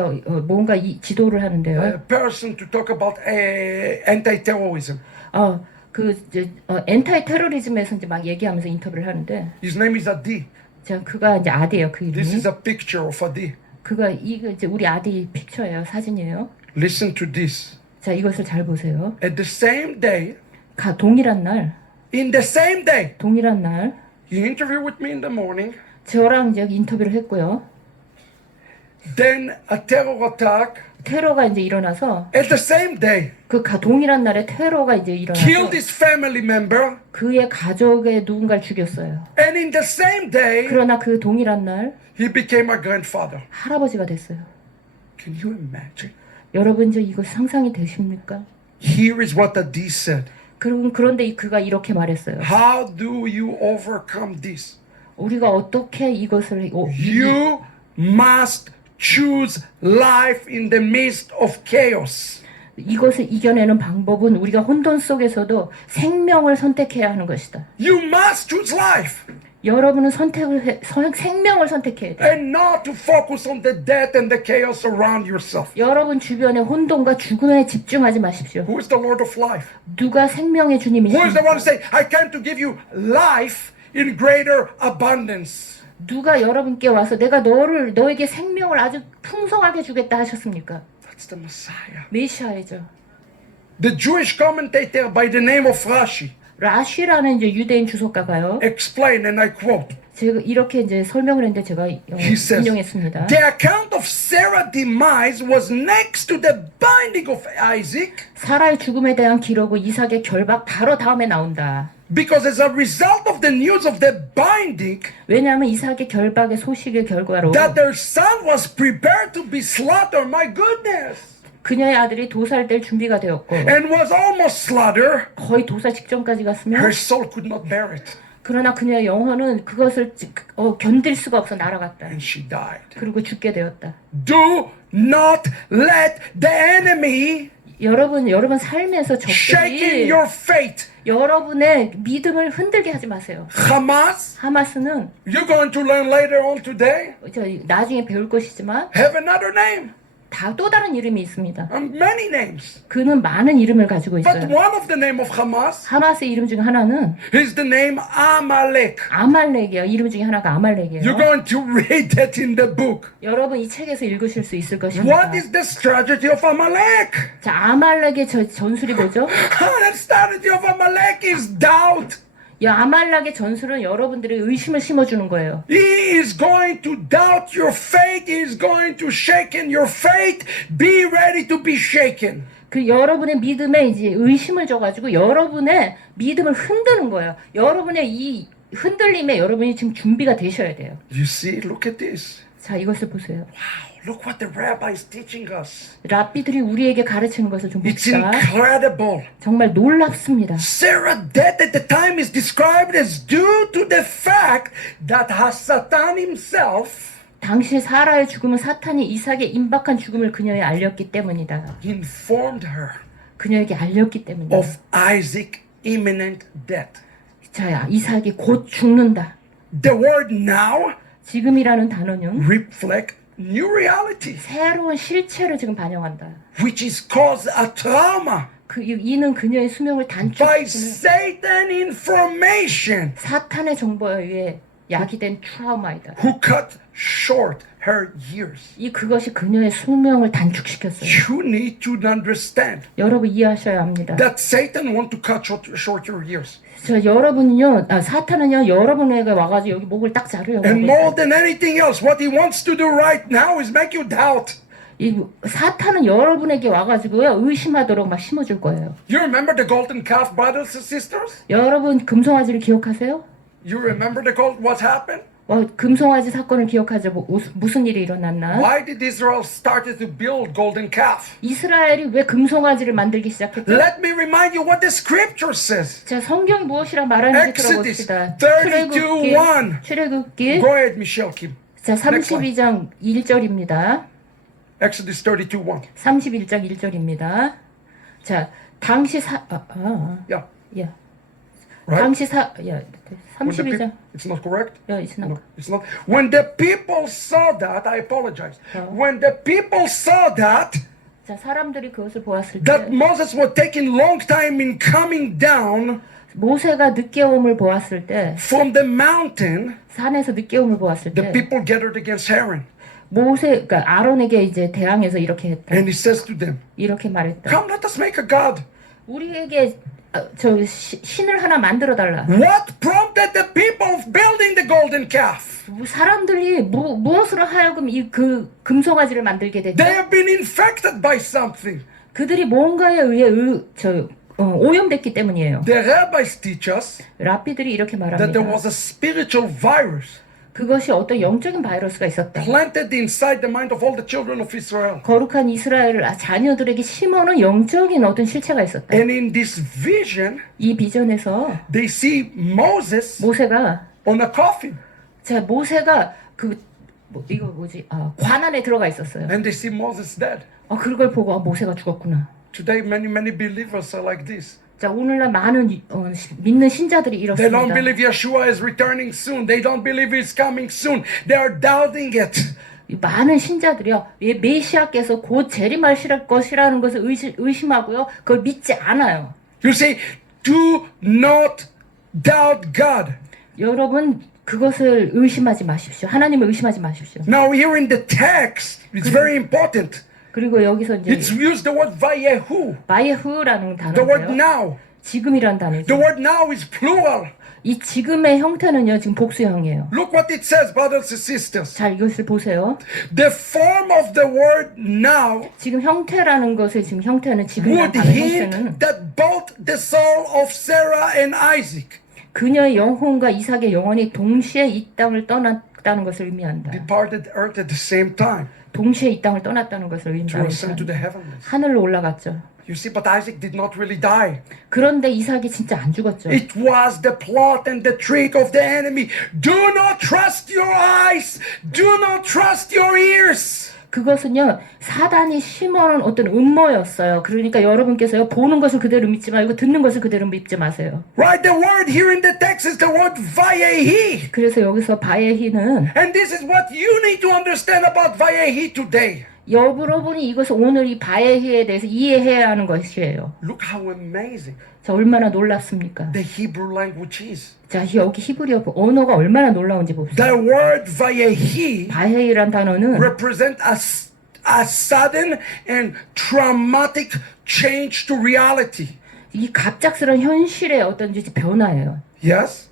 뭔가 지도를 하는데요. person to talk about anti-terrorism. 그 이제 엔타이 테러리즘에서 이제 막 얘기하면서 인터뷰를 하는데, His name is Adi. 자, 그가 이제 아디예요. 그 This 이름이. is a picture of Adi. 그가 이거 이제 우리 아디 픽처예요. 사진이에요. Listen to this. 자, 이것을 잘 보세요. At the same day, 동일한 날, in the same day, 동일한 날 he interviewed with me in the morning. 저랑 이제 인터뷰를 했고요. Then a terror attack. 테러가 이제 일어나서 At the same day, 그 동일한 날에 테러가 이제 일어나서 killed his family member. 그의 가족의 누군가를 죽였어요. And in the same day, 그러나 그 동일한 날 he became a grandfather. 할아버지가 됐어요. Can you imagine? 여러분 저 이거 상상이 되십니까? Here is what Adi said. 그런데 그가 이렇게 말했어요. How do you overcome this? 우리가 어떻게 이것을 You must choose life in the midst of chaos. 이것을 이겨내는 방법은 우리가 혼돈 속에서도 생명을 선택해야 하는 것이다. You must choose life 여러분은 생명을 선택해야 돼요. and not to focus on the death and the chaos around yourself. 여러분 주변의 혼돈과 죽음에 집중하지 마십시오. Who is the Lord of life? 누가 생명의 Who is the 주님이십니까? one who say, I came to give you life in greater abundance? 누가 여러분께 와서 내가 너에게 생명을 아주 풍성하게 주겠다 하셨습니까? That's the Messiah. 메시아이죠. The Jewish commentator by the name of Rashi 라쉬라는 이제 유대인 주석가가요. explained, and I quote, 제가 이렇게 이제 설명을 했는데 제가 he says, 인용했습니다. the account of Sarah's demise was next to the binding of Isaac 사라의 죽음에 대한 기록은 이삭의 결박 바로 다음에 나온다. because as a result of the news of the binding, 왜냐하면 이삭의 결박의 소식의 결과로 that their son was prepared to be slaughtered. My goodness. 그녀의 아들이 도살될 준비가 되었고 And was almost slaughtered. 거의 도살 직전까지 갔으면 Her soul could not bear it. 그러나 그녀의 영혼은 그것을 견딜 수가 없어 날아갔다. And she died. 그리고 죽게 되었다. Do not let the enemy 여러분 삶에서 shake in 적들이 your faith. 여러분의 믿음을 흔들게 하지 마세요. Hamas, 하마스는 you're going to learn later on today, 나중에 배울 것이지만 have another name. 또 다른 이름이 있습니다. Many names. 그는 많은 이름을 가지고 But 있어요. one of the name of Hamas 하마스의 이름 중 하나는 is the name Amalek. 아말렉이에요. 이름 중에 하나가 아말렉이에요. You're going to read that in the book. 여러분 이 책에서 읽으실 수 있을 것입니다. What is the strategy of Amalek? 자, 아말렉의 전술이 뭐죠? The strategy of Amalek is doubt. 이 아말렉의 전술은 여러분들의 의심을 심어주는 거예요. He is going to doubt your faith. He is going to shake in your faith. Be ready to be shaken. 그 여러분의 믿음에 이제 의심을 줘가지고 여러분의 믿음을 흔드는 거예요. 여러분의 이 흔들림에 여러분이 지금 준비가 되셔야 돼요. You see, look at this. 자, 이것을 보세요. Wow, look what the rabbi is teaching us. 랍비들이 우리에게 가르치는 것을 좀 It's 봅시다. incredible. 정말 놀랍습니다. Sarah's death at the time is described as due to the fact that Satan himself 당시 사라의 죽음은 사탄이 이삭의 임박한 죽음을 그녀에 알렸기 때문이다. informed her 그녀에게 알렸기 때문이다. of Isaac's imminent death. 자, 이삭이 곧 죽는다. The word now 지금이라는 단어는 reflect new reality, 새로운 실체를 지금 반영한다. which is caused a trauma 이는 그녀의 수명을 by 단축시키는 Satan information 사탄의 정보에 의해 야기된 트라우마이다. who cut short her years. 그것이 그녀의 수명을 단축시켰어요. You need to understand 여러분 이해하셔야 합니다. that Satan want to cut short your years. 여러분은요, 사탄은요, 여러분에게 와가지고 여기 목을 딱 자르려고 And 하고 more 있어요. than anything else, what he wants to do right now is make you doubt. 사탄은 여러분에게 와가지고요, 의심하도록 막 심어줄 거예요. You remember the golden calf, brothers and sisters? 여러분 금송아지를 기억하세요? You remember what happened? 금송아지 사건을 기억하죠. 무슨 일이 일어났나? Why did Israel started to build golden calf? 이스라엘이 왜 금송아지를 만들기 시작했죠? Let me remind you what the scripture says. 자, 성경이 무엇이라 말하는지 Exodus 들어봅시다. 32:1. 출애굽기 Go ahead, Michelle Kim. 자, 32장 1절입니다. Exodus 32:1. 31장 1절입니다. 자, 당시 Yeah. 야. Right? 당시 야, When the 32장. it's not correct? 야, it's not. No, it's not. When the people saw that, I apologize. When the people saw that 자, 사람들이 그것을 보았을 that 때 Moses was taking long time in coming down 모세가 늦게옴을 보았을 때 from the mountain, 산에서 늦게 om을 보았을 the 때 people gathered against Aaron. 그러니까 아론에게 이제 대항해서 이렇게 했다. And he says to them, 이렇게 말했다. come, let us make a God. 우리에게 신을 하나 만들어 달라. What prompted the people of building the golden calf? 사람들이 무엇으로 하여금 그 금송아지를 만들게 됐죠? They have been infected by something. 그들이 뭔가에 의해 오염됐기 때문이에요. The rabbis teach us 랍비들이 이렇게 that there 말합니다. was a spiritual virus 그것이 어떤 영적인 바이러스가 있었다. planted inside the mind of all the children of Israel. 거룩한 이스라엘 자녀들에게 심어놓은 영적인 어떤 실체가 있었다. And in this vision, 이 비전에서 they see Moses 모세가 on a coffin. 모세가 이거 뭐지? 관 안에 들어가 있었어요. And they see Moses dead. 그걸 보고 모세가 죽었구나. Today, many believers are like this. 자, 오늘날 많은 믿는 신자들이 They don't 이렇습니다. believe Yeshua is returning soon. They don't believe He's coming soon. They are doubting it. 이 많은 신자들이요, 메시아께서 곧 재림하실 것이라는 것을 의심하고요, 그걸 믿지 않아요. You see, do not doubt God. 여러분 그것을 의심하지 마십시오. 하나님을 의심하지 마십시오. Now, here in the text, it's very important. 그리고 여기서 이제 It's used the word vayehu, 바예후라는 the word 단어인데요. now. 지금이란 The 단어죠. word now is plural. 이 지금의 형태는요, 지금 복수형이에요. Look what it says, brothers and sisters. 자, 이것을 보세요. The form of the word now 지금 형태라는 것의 지금 형태는 지금이란 would 단어 hint 형태는 that both the soul of Sarah and Isaac 그녀의 영혼과 이삭의 영혼이 동시에 이 땅을 떠났다는 것을 의미한다. departed earth at the same time 동시에 이 땅을 떠났다는 것을 to ascend to 의미합니다. the heavens. 하늘로 올라갔죠. You see, but Isaac did not really die. 그런데 이삭이 진짜 안 죽었죠. It was the plot and the trick of the enemy. Do not trust your eyes. Do not trust your ears. 그것은요, 사단이 심어놓은 어떤 음모였어요. 그러니까 여러분께서요, 보는 것을 그대로 믿지 말고 듣는 것을 그대로 믿지 마세요. Right? The word here in the text is the word vayehi. 그래서 여기서 바예히는 And this is what you need to understand about vayehi today. 여러분이 이것을 오늘 이 바예히에 대해서 이해해야 하는 것이에요. Look how amazing 자, 얼마나 놀랍습니까? the Hebrew language is. 자, 여기 히브리어 언어가 얼마나 놀라운지 봅시다. The word vayehi 바예히란 단어는 represent a sudden and traumatic change to reality. 이 갑작스러운 현실의 어떤 이제 변화예요. Yes?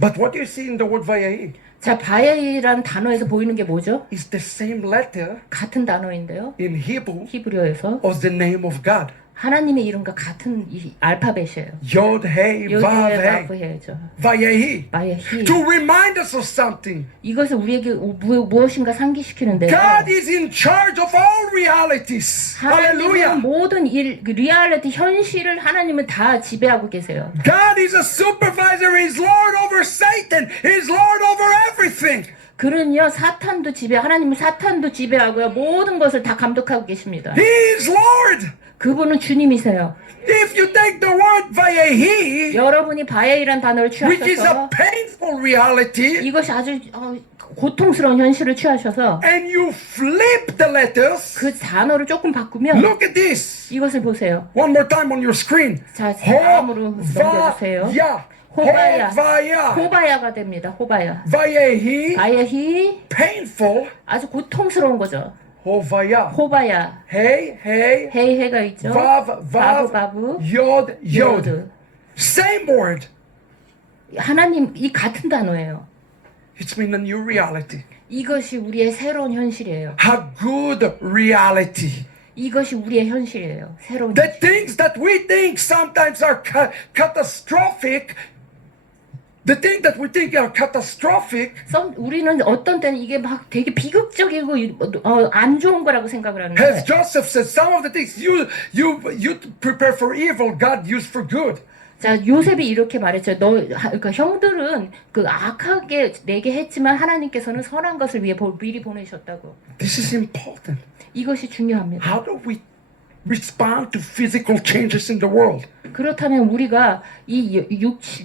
But what you see in the word vayehi 자, 바예히라는 단어에서 보이는 게 뭐죠? is the same letter 같은 단어인데요. in Hebrew 히브리어에서 of the name of God. 하나님의 이름과 같은 이 알파벳이에요. Yod, Hey, Vav, 요드의 Hey. 바브헤죠. Vayehi. 바예히. To remind us of something. 이것을 우리에게 무엇인가 상기시키는데요. God is in charge of all realities. 하나님은 Hallelujah. 모든 그 리얼리티 현실을 하나님은 다 지배하고 계세요. God is a supervisor. He's Lord over Satan. He's Lord over everything. 그는요, 사탄도 하나님은 사탄도 지배하고요, 모든 것을 다 감독하고 계십니다. He is Lord. 그분은 주님이세요. If you take the word vayehi, 여러분이 바예이란 단어를 which is a 취하셔서 painful reality, 이것이 아주 고통스러운 현실을 취하셔서 and you flip the letters, 그 단어를 조금 바꾸면 look at this. 이것을 보세요. One more time on your screen. 자, 다음으로 넘겨주세요. Hovaya. 호바야. Hovaya. 호바야가 됩니다. 호바야. Vayehi. 바예히 Painful. 아주 고통스러운 거죠. Hovaya. 호바야. Hey, hey. 헤이헤가 있죠. Vav, 바브 vav. 바브. Yod, yod. 요드. Same word. 하나님 이 같은 단어예요. It's been a new reality. 이것이 우리의 새로운 현실이에요. A good reality. 이것이 우리의 현실이에요. 새로운 The 현실. things that we think sometimes are catastrophic, the things that we think are catastrophic, 우리는 어떤 때는 이게 막 되게 비극적이고 안 좋은 거라고 생각을 as 하는데 Joseph said, some of the things you prepare for evil, God used for good. 자, 요셉이 이렇게 말했죠. 그러니까 형들은 그 악하게 내게 했지만 하나님께서는 선한 것을 위해 미리 보내셨다고. This is important. 이것이 중요합니다. How do we respond to physical changes in the world? 그렇다면 우리가 이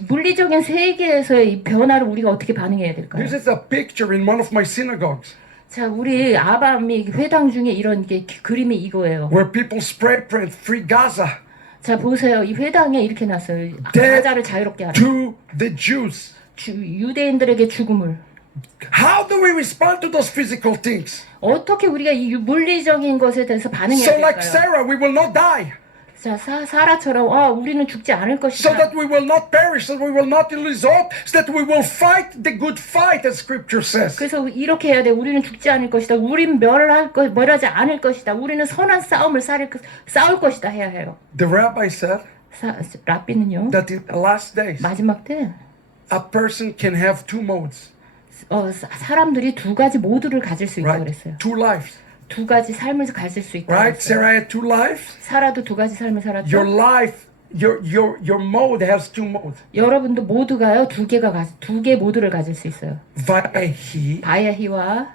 물리적인 세계에서의 이 변화를 우리가 어떻게 반응해야 될까요? This is a picture in one of my synagogues 자, 우리 아밤이 회당 중에 이런 게 그림이 이거예요. where people spray print free Gaza 자, 보세요. 이 회당에 이렇게 놨어요. Death 가자를 자유롭게 하라. to the Jews. 유대인들에게 죽음을. How do we respond to those physical things? 어떻게 우리가 이 물리적인 것에 대해서 반응해야 So like 될까요? Sarah, we will not die. 자, 사라처럼 우리는 죽지 않을 So 것이다. that we will not perish, so we will not lose hope, so that we will fight the good fight, as Scripture says. 그래서 이렇게 해야 돼. 우리는 죽지 않을 것이다. 우린 멸하지 않을 것이다. 우리는 선한 싸움을 싸울 것이다 해야 해요. The rabbi said 랍비는요. that in the last days, 마지막 때 a person can have two modes, 사람들이 두 가지 모두를 가질 수 있다고 right? 그랬어요. Two lives, 두 가지 삶을 가질 수 있다고 right? 그랬어요. Sarah had two lives. 사라도 두 가지 삶을 Your 살았죠. life, your mode has two modes. 여러분도 모두가요 두 개 모두를 가질 수 있어요. Vayehi 바야히와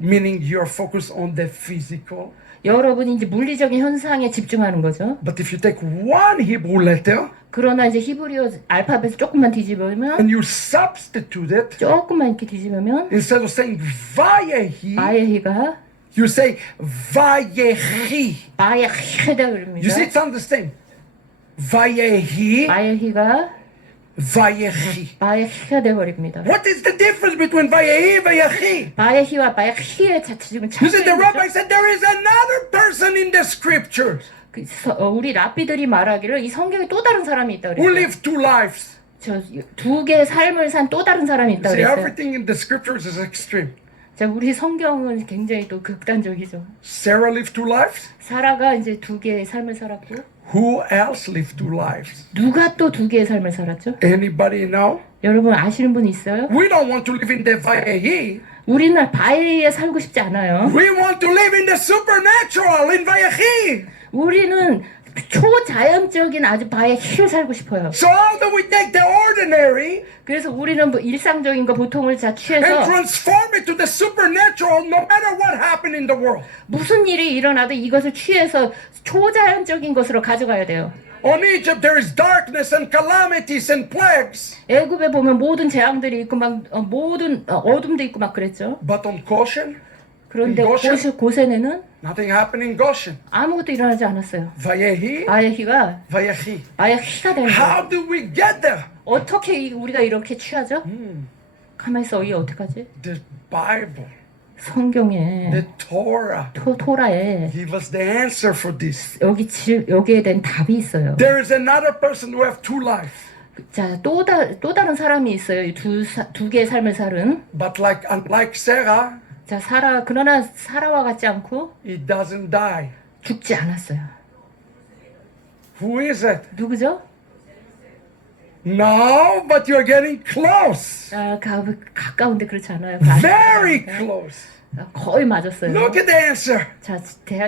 meaning you're focused on the physical. 여러분이 이제 물리적인 현상에 집중하는 거죠. But if you take one Hebrew letter 그러나 이제 히브리어 알파벳을 조금만 뒤집으면 and you substitute it, 조금만 이렇게 뒤집으면 instead of saying vayehi, 마예히가 you say vayehi. 마예히다 You 그럽니다. see, it sounds the same. Vayehi, 마예히가 vayehi. 마예히가 돼버립니다. What is the difference between vayehi and vayehi? 마예히와 마예히의 지금 You see, the rabbi 차이죠. said there is another person in the scriptures 우리 랍비들이 말하기를 이 성경에 또 다른 사람이 있다 who 그랬어요. lived two lives. 두 개의 삶을 산 또 다른 사람이 있다 See, 그랬어요. everything in the scriptures is extreme. 자, 우리 성경은 굉장히 또 극단적이죠. Sarah lived two lives. 사라가 이제 두 개의 삶을 살았고 Who else lived two lives? 누가 또 두 개의 삶을 살았죠? Anybody know? 여러분 아시는 분 있어요? We don't want to live in the vayehi. 우리는 바에에 살고 싶지 않아요. We want to live in the supernatural in vayehi. 우리는 초자연적인 아주 바에히를 살고 싶어요. So how do we take the ordinary 그래서 우리는 뭐 일상적인 거 보통을 다 and 취해서 transform it to the supernatural no matter what happened in the world? 무슨 일이 일어나도 이것을 취해서 초자연적인 것으로 가져가야 돼요. On Egypt there is darkness and calamities and plagues. 애굽에 보면 모든 재앙들이 있고 막 모든 어둠도 있고 막 그랬죠. But on Goshen, 그런데 Goshen? 고센에는 nothing happened in Goshen. 아무것도 일어나지 않았어요. Vayehi, 바에히가 vayehi. 바에히가 되는 거예요. How do we get there? 어떻게 우리가 이렇게 취하죠? 가만히 있어. 이게 어떡하지? The Bible, 성경에 the Torah, 토라에 give us the answer for this. 여기에 대한 답이 있어요. There is another person who have two lives. 자, 또 다른 사람이 있어요. 두 개의 삶을 살은. But unlike Sarah, 자, 그러나 사라와 같지 않고 he doesn't die. 죽지 않았어요. Who is it? 누구죠? No, but you're getting close. 가까운데 그렇지 않아요. Very close. 거의 맞았어요. Look at the answer. 자,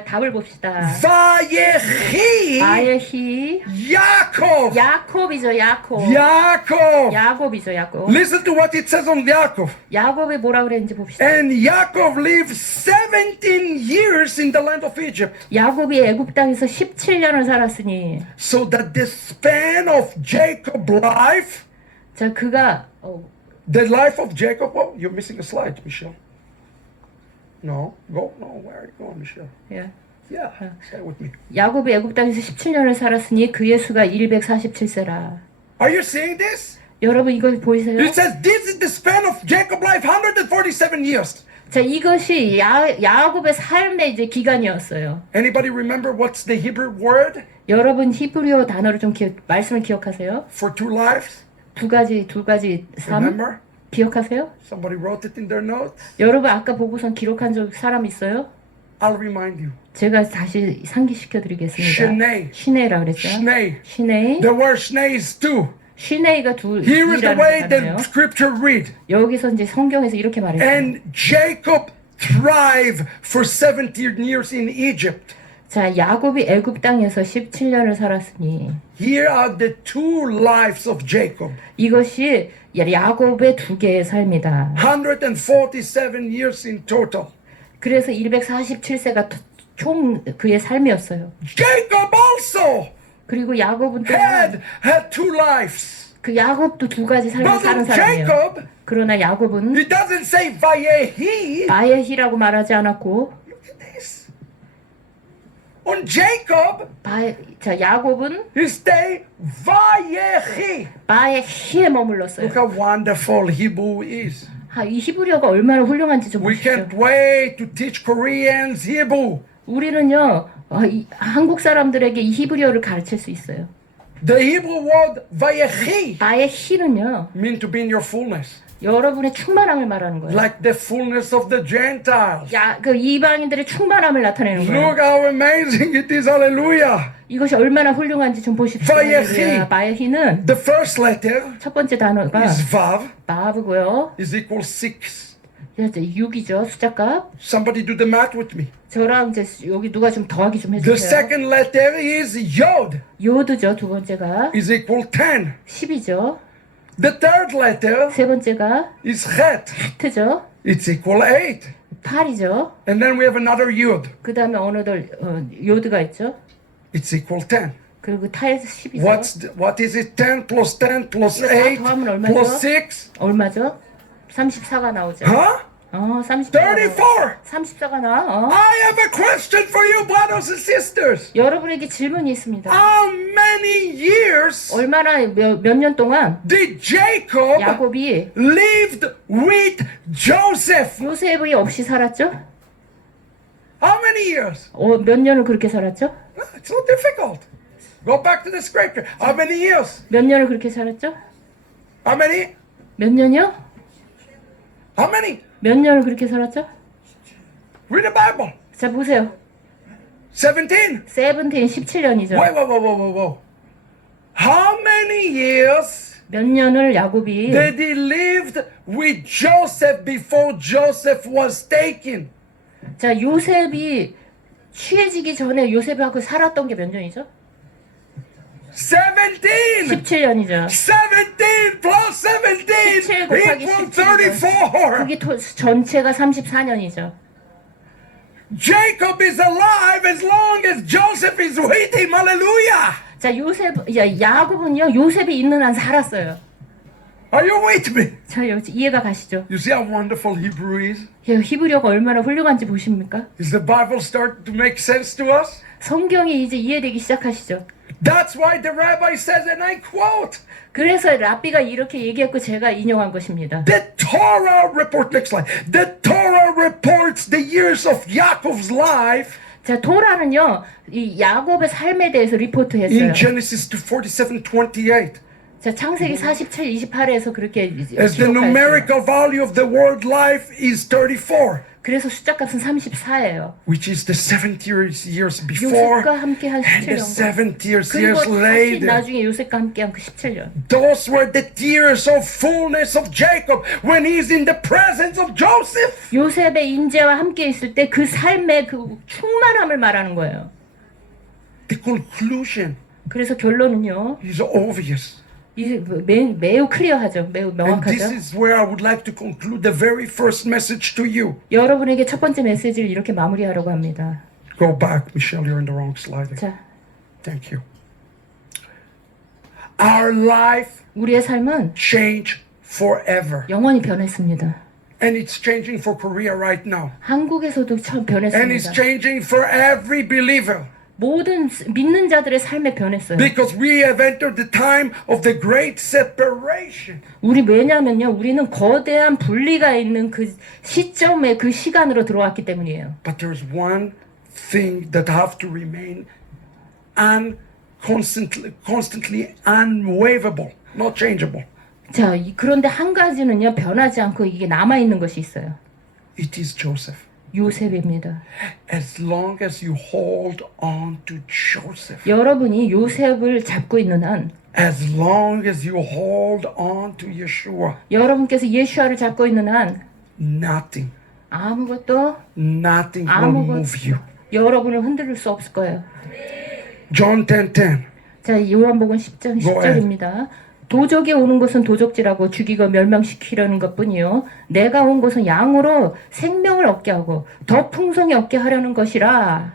답을 봅시다. Vayehi 바에히 Yaakov. 야콥이죠. 야콥. Yaakov. 야곱이죠. 야곱. Listen to what it says on Yaakov. 야곱이 뭐라 그랬는지 봅시다. And Yaakov lived 17 years in the land of Egypt. 야곱이 애굽 땅에서 17년을 살았으니 So that the span of Jacob's life, 자, 그가 the life of Jacob, oh, you're missing a slide, Michelle. No, where are you going, Michelle? 예. Yeah, stay with me. 야곱이 애굽 땅에서 17년을 살았으니 그의 수가 147세라. Are you seeing this? 여러분 이거 보이세요? It says this is the span of Jacob's life, 147 years. 자, 이것이 야곱의 삶의 이제 기간이었어요. Anybody remember what's the Hebrew word 여러분 히브리어 단어를 좀 말씀을 기억하세요? for two lives? 두 가지 삶 Remember? 기억하세요? Somebody wrote it in their notes. 여러분 아까 보고선 기록한 사람 있어요? I'll remind you. 제가 다시 상기시켜 드리겠습니다. Shnei. 시네이라 그랬죠? Shnei. 시네이. The word Shnei is two. 시네이가 Here is the way 둘이라는 the 단어예요. scripture read. 여기서 이제 성경에서 이렇게 말했어요. And Jacob thrived for 17 years in Egypt. 자, 야곱이 애굽 땅에서 17년을 살았으니 Here are the two lives of Jacob. 이것이 야곱의 두 개의 삶이다. 147 years in total. 그래서 247세가 총 그의 삶이었어요. Jacob also 그리고 야곱은 또 had two lives. 그 야곱도 두 가지 삶을 But 사는 on 사람이에요. Jacob, 그러나 야곱은 it doesn't say Vayehi. 바에히라고 말하지 않았고 Look at this. On Jacob, 자, 야곱은 he stay Vayehi. 바에히에 머물렀어요. Look how wonderful Hebrew is. 이 히브리어가 얼마나 훌륭한지 좀 We 보십시오. can't wait to teach Koreans Hebrew. 우리는요 한국 사람들에게 이 히브리어를 가르칠 수 있어요. The Hebrew word Vayehi 바에히는요 mean to be in your fullness. 여러분의 충만함을 말하는 거예요. Like the fullness of the Gentiles. 그 이방인들의 충만함을 나타내는 거예요. Look how amazing it is. Hallelujah. 이것이 얼마나 훌륭한지 좀 보십시오. 바에히. 바에히는 The first letter 첫 번째 단어가 is Vav, 바브고요. is equal 6. 6이죠. 숫자값. Somebody do the math with me. 저랑 이제 여기 누가 좀 더하기 좀 The 해주세요. second letter is Yod, 요드죠. 두 번째가 is equal 10. 10이죠. The third letter 세 번째가 is Het, 히트죠. it's equal 8. 8이죠. And then we have another yud. 그 다음에 어느들 요드가 있죠. It's equal 10. 그리고 타에서 10이죠. What is it? 10 plus 10 plus 이거 다 8 더하면 얼마죠? plus 6? 얼마죠? 34가 나오죠. Huh? 34가 34. 34가 나와. I have a question for you, brothers and sisters. 여러분에게 질문이 있습니다. How many years 얼마나 몇 년 동안 did Jacob 야곱이 lived with Joseph? 요셉이 없이 살았죠? How many years? 몇 년을 그렇게 살았죠? It's not difficult. Go back to the scripture. How many years? 몇 년을 그렇게 살았죠? How many? 몇 년이요? How many? 몇 년을 그렇게 살았죠? Read the Bible. 자 보세요. 17. 17년이죠. Whoa. How many years 몇 년을 야곱이 did he lived with Joseph before Joseph was taken? 자 요셉이 취해지기 전에 요셉하고 살았던 게 몇 년이죠? 17. 17년이죠. 17 plus 17 17 곱하기 equals 17. 34. 그게 전체가 34년이죠. Jacob is alive as long as Joseph is with him. Hallelujah. 자 야곱은요 요셉이 있는 한 살았어요. Are you with me? 자 이해가 가시죠? You see how wonderful Hebrew is? 히브리어가 얼마나 훌륭한지 보십니까? Is the Bible starting to make sense to us? 성경이 이제 이해되기 시작하시죠. That's why the rabbi says, and I quote, 그래서 랍비가 이렇게 얘기했고 제가 인용한 것입니다. the Torah report, next slide. The Torah reports the years of Yaakov's life 자 토라는요 이 야곱의 삶에 대해서 리포트했어요. in Genesis 47:28. 자 창세기 47, 28에서 그렇게 As the 기록하였어요. numerical value of the word life is 34, 그래서 숫자값은 34예요. which is the 70 years before 요셉과 함께 한 and the 17년. 70 years 그리고 다시 later. 나중에 요셉과 함께 한 그 17년. Those were the years of fullness of Jacob when he's in the presence of Joseph. 요셉의 인재와 함께 있을 때 그 삶의 그 충만함을 말하는 거예요. The conclusion 그래서 결론은요. is obvious. 이게 매우 클리어하죠. 매우 And this 명확하죠. is where I would like to conclude the very first message to you. 여러분에게 첫 번째 메시지를 이렇게 마무리하려고 합니다. Go back, Michelle, you're in the wrong slide. 자, Thank you. Our life 우리의 삶은 changed forever. 영원히 변했습니다. And it's changing for Korea right now. 한국에서도 처음 And it's 변했습니다. changing for every believer. 모든 믿는 자들의 삶에 변했어요. Because we have entered the time of the great separation. 왜냐면요, 우리는 거대한 분리가 있는 그 시점에 그 시간으로 들어왔기 때문이에요. But there's one thing that have to remain constantly unwaverable, not changeable. 자, 그런데 한 가지는요, 변하지 않고 이게 남아 있는 것이 있어요. It is Joseph. 요셉입니다. As long as you hold on to Joseph, 여러분이 요셉을 잡고 있는 한, as long as you hold on to Yeshua, 여러분께서 예수아를 잡고 있는 한 nothing will move you. 여러분을 흔들 수 없을 거예요. John 10:10. 자, 요한복음 10장 Go ahead. 10절입니다. 도적이 오는 것은 도적질하고 죽이고 멸망시키려는 것뿐이요 내가 온 것은 양으로 생명을 얻게 하고 더 풍성히 얻게 하려는 것이라.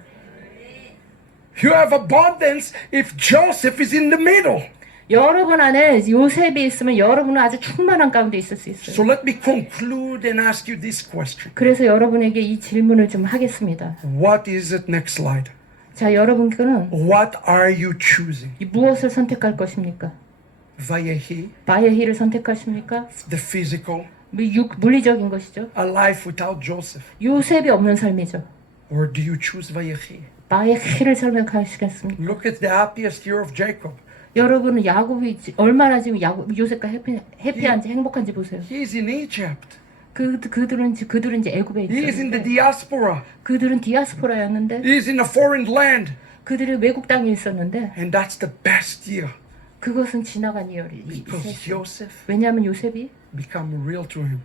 You have abundance if Joseph is in the middle. 여러분 안에 요셉이 있으면 여러분은 아주 충만한 가운데 있을 수 있어요. So let me conclude and ask you this question. 그래서 여러분에게 이 질문을 좀 하겠습니다. What is it? Next slide. 자, 여러분께는 What are you choosing? 무엇을 선택할 것입니까? Vayehi, 바예히를 선택하십니까? the physical, 물리적인 것이죠. a life without Joseph? 요셉이 없는 삶이죠. Or do you choose Vayehi? 바예히를 설명하시겠습니까? Look at the happiest year of Jacob. 여러분은 야곱이 얼마나 지금 요셉과 해피한지 행복한지 보세요. He's in Egypt. 그들은 이제 애굽에 He is in the 있었는데 diaspora. 그들은 디아스포라였는데 He is in a foreign land. 그들이 외국 땅에 있었는데 And that's the best year. 그것은 지나간 이열이 Because 있었어요. Joseph 왜냐하면 요셉이 become real to him.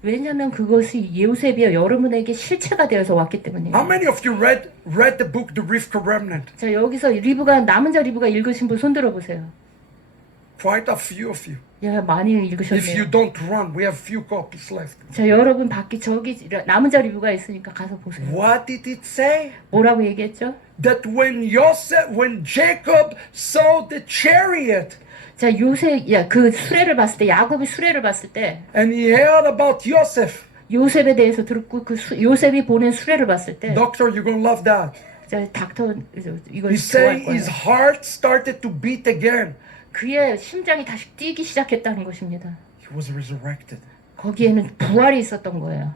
왜냐하면 그것이 요셉이요 여러분에게 실체가 되어서 왔기 때문이에요. How many of you read the book The Rivka Remnant? 자, 여기서 남은 자 리브가 읽으신 분 손 들어 보세요. Quite a few of you. 야, 많이 If you 읽으셨네요. don't run, we have few copies left. 자, 여러분 밖에 저기 남은 자 리뷰가 있으니까 가서 보세요. What did it say? 뭐라고 얘기했죠? That when Jacob saw the chariot 자, 그 수레를 봤을 때, 야곱이 수레를 봤을 때, and he heard about Joseph, 요셉에 대해서 듣고 요셉이 보낸 수레를 봤을 때, doctor, you're gonna love that. 자, 닥터 이걸 He 좋아할 say 거예요. his heart started to beat again. 그의 심장이 다시 뛰기 시작했다는 것입니다. He was resurrected. 거기에는 부활이 있었던 거예요.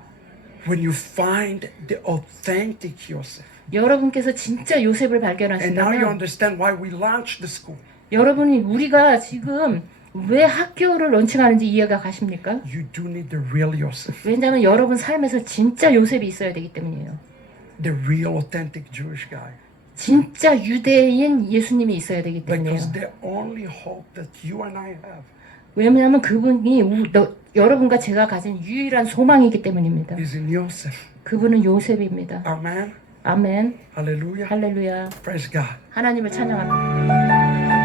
When you find the authentic Joseph, 여러분께서 진짜 요셉을 and now you 발견하신다면, understand why we launched the school. 여러분이 우리가 지금 왜 학교를 런칭하는지 이해가 가십니까? You do need the real Joseph, 왜냐하면 여러분 삶에서 진짜 요셉이 있어야 되기 때문이에요. the real authentic Jewish guy. 진짜 유대인 예수님이 있어야 되기 때문이에요. Because the only hope that you and I have 왜냐하면 그분이 여러분과 제가 가진 유일한 소망이기 때문입니다. is in Joseph. 그분은 요셉입니다. Amen. 아멘. Hallelujah. 할렐루야. Praise God. 하나님을 찬양합니다.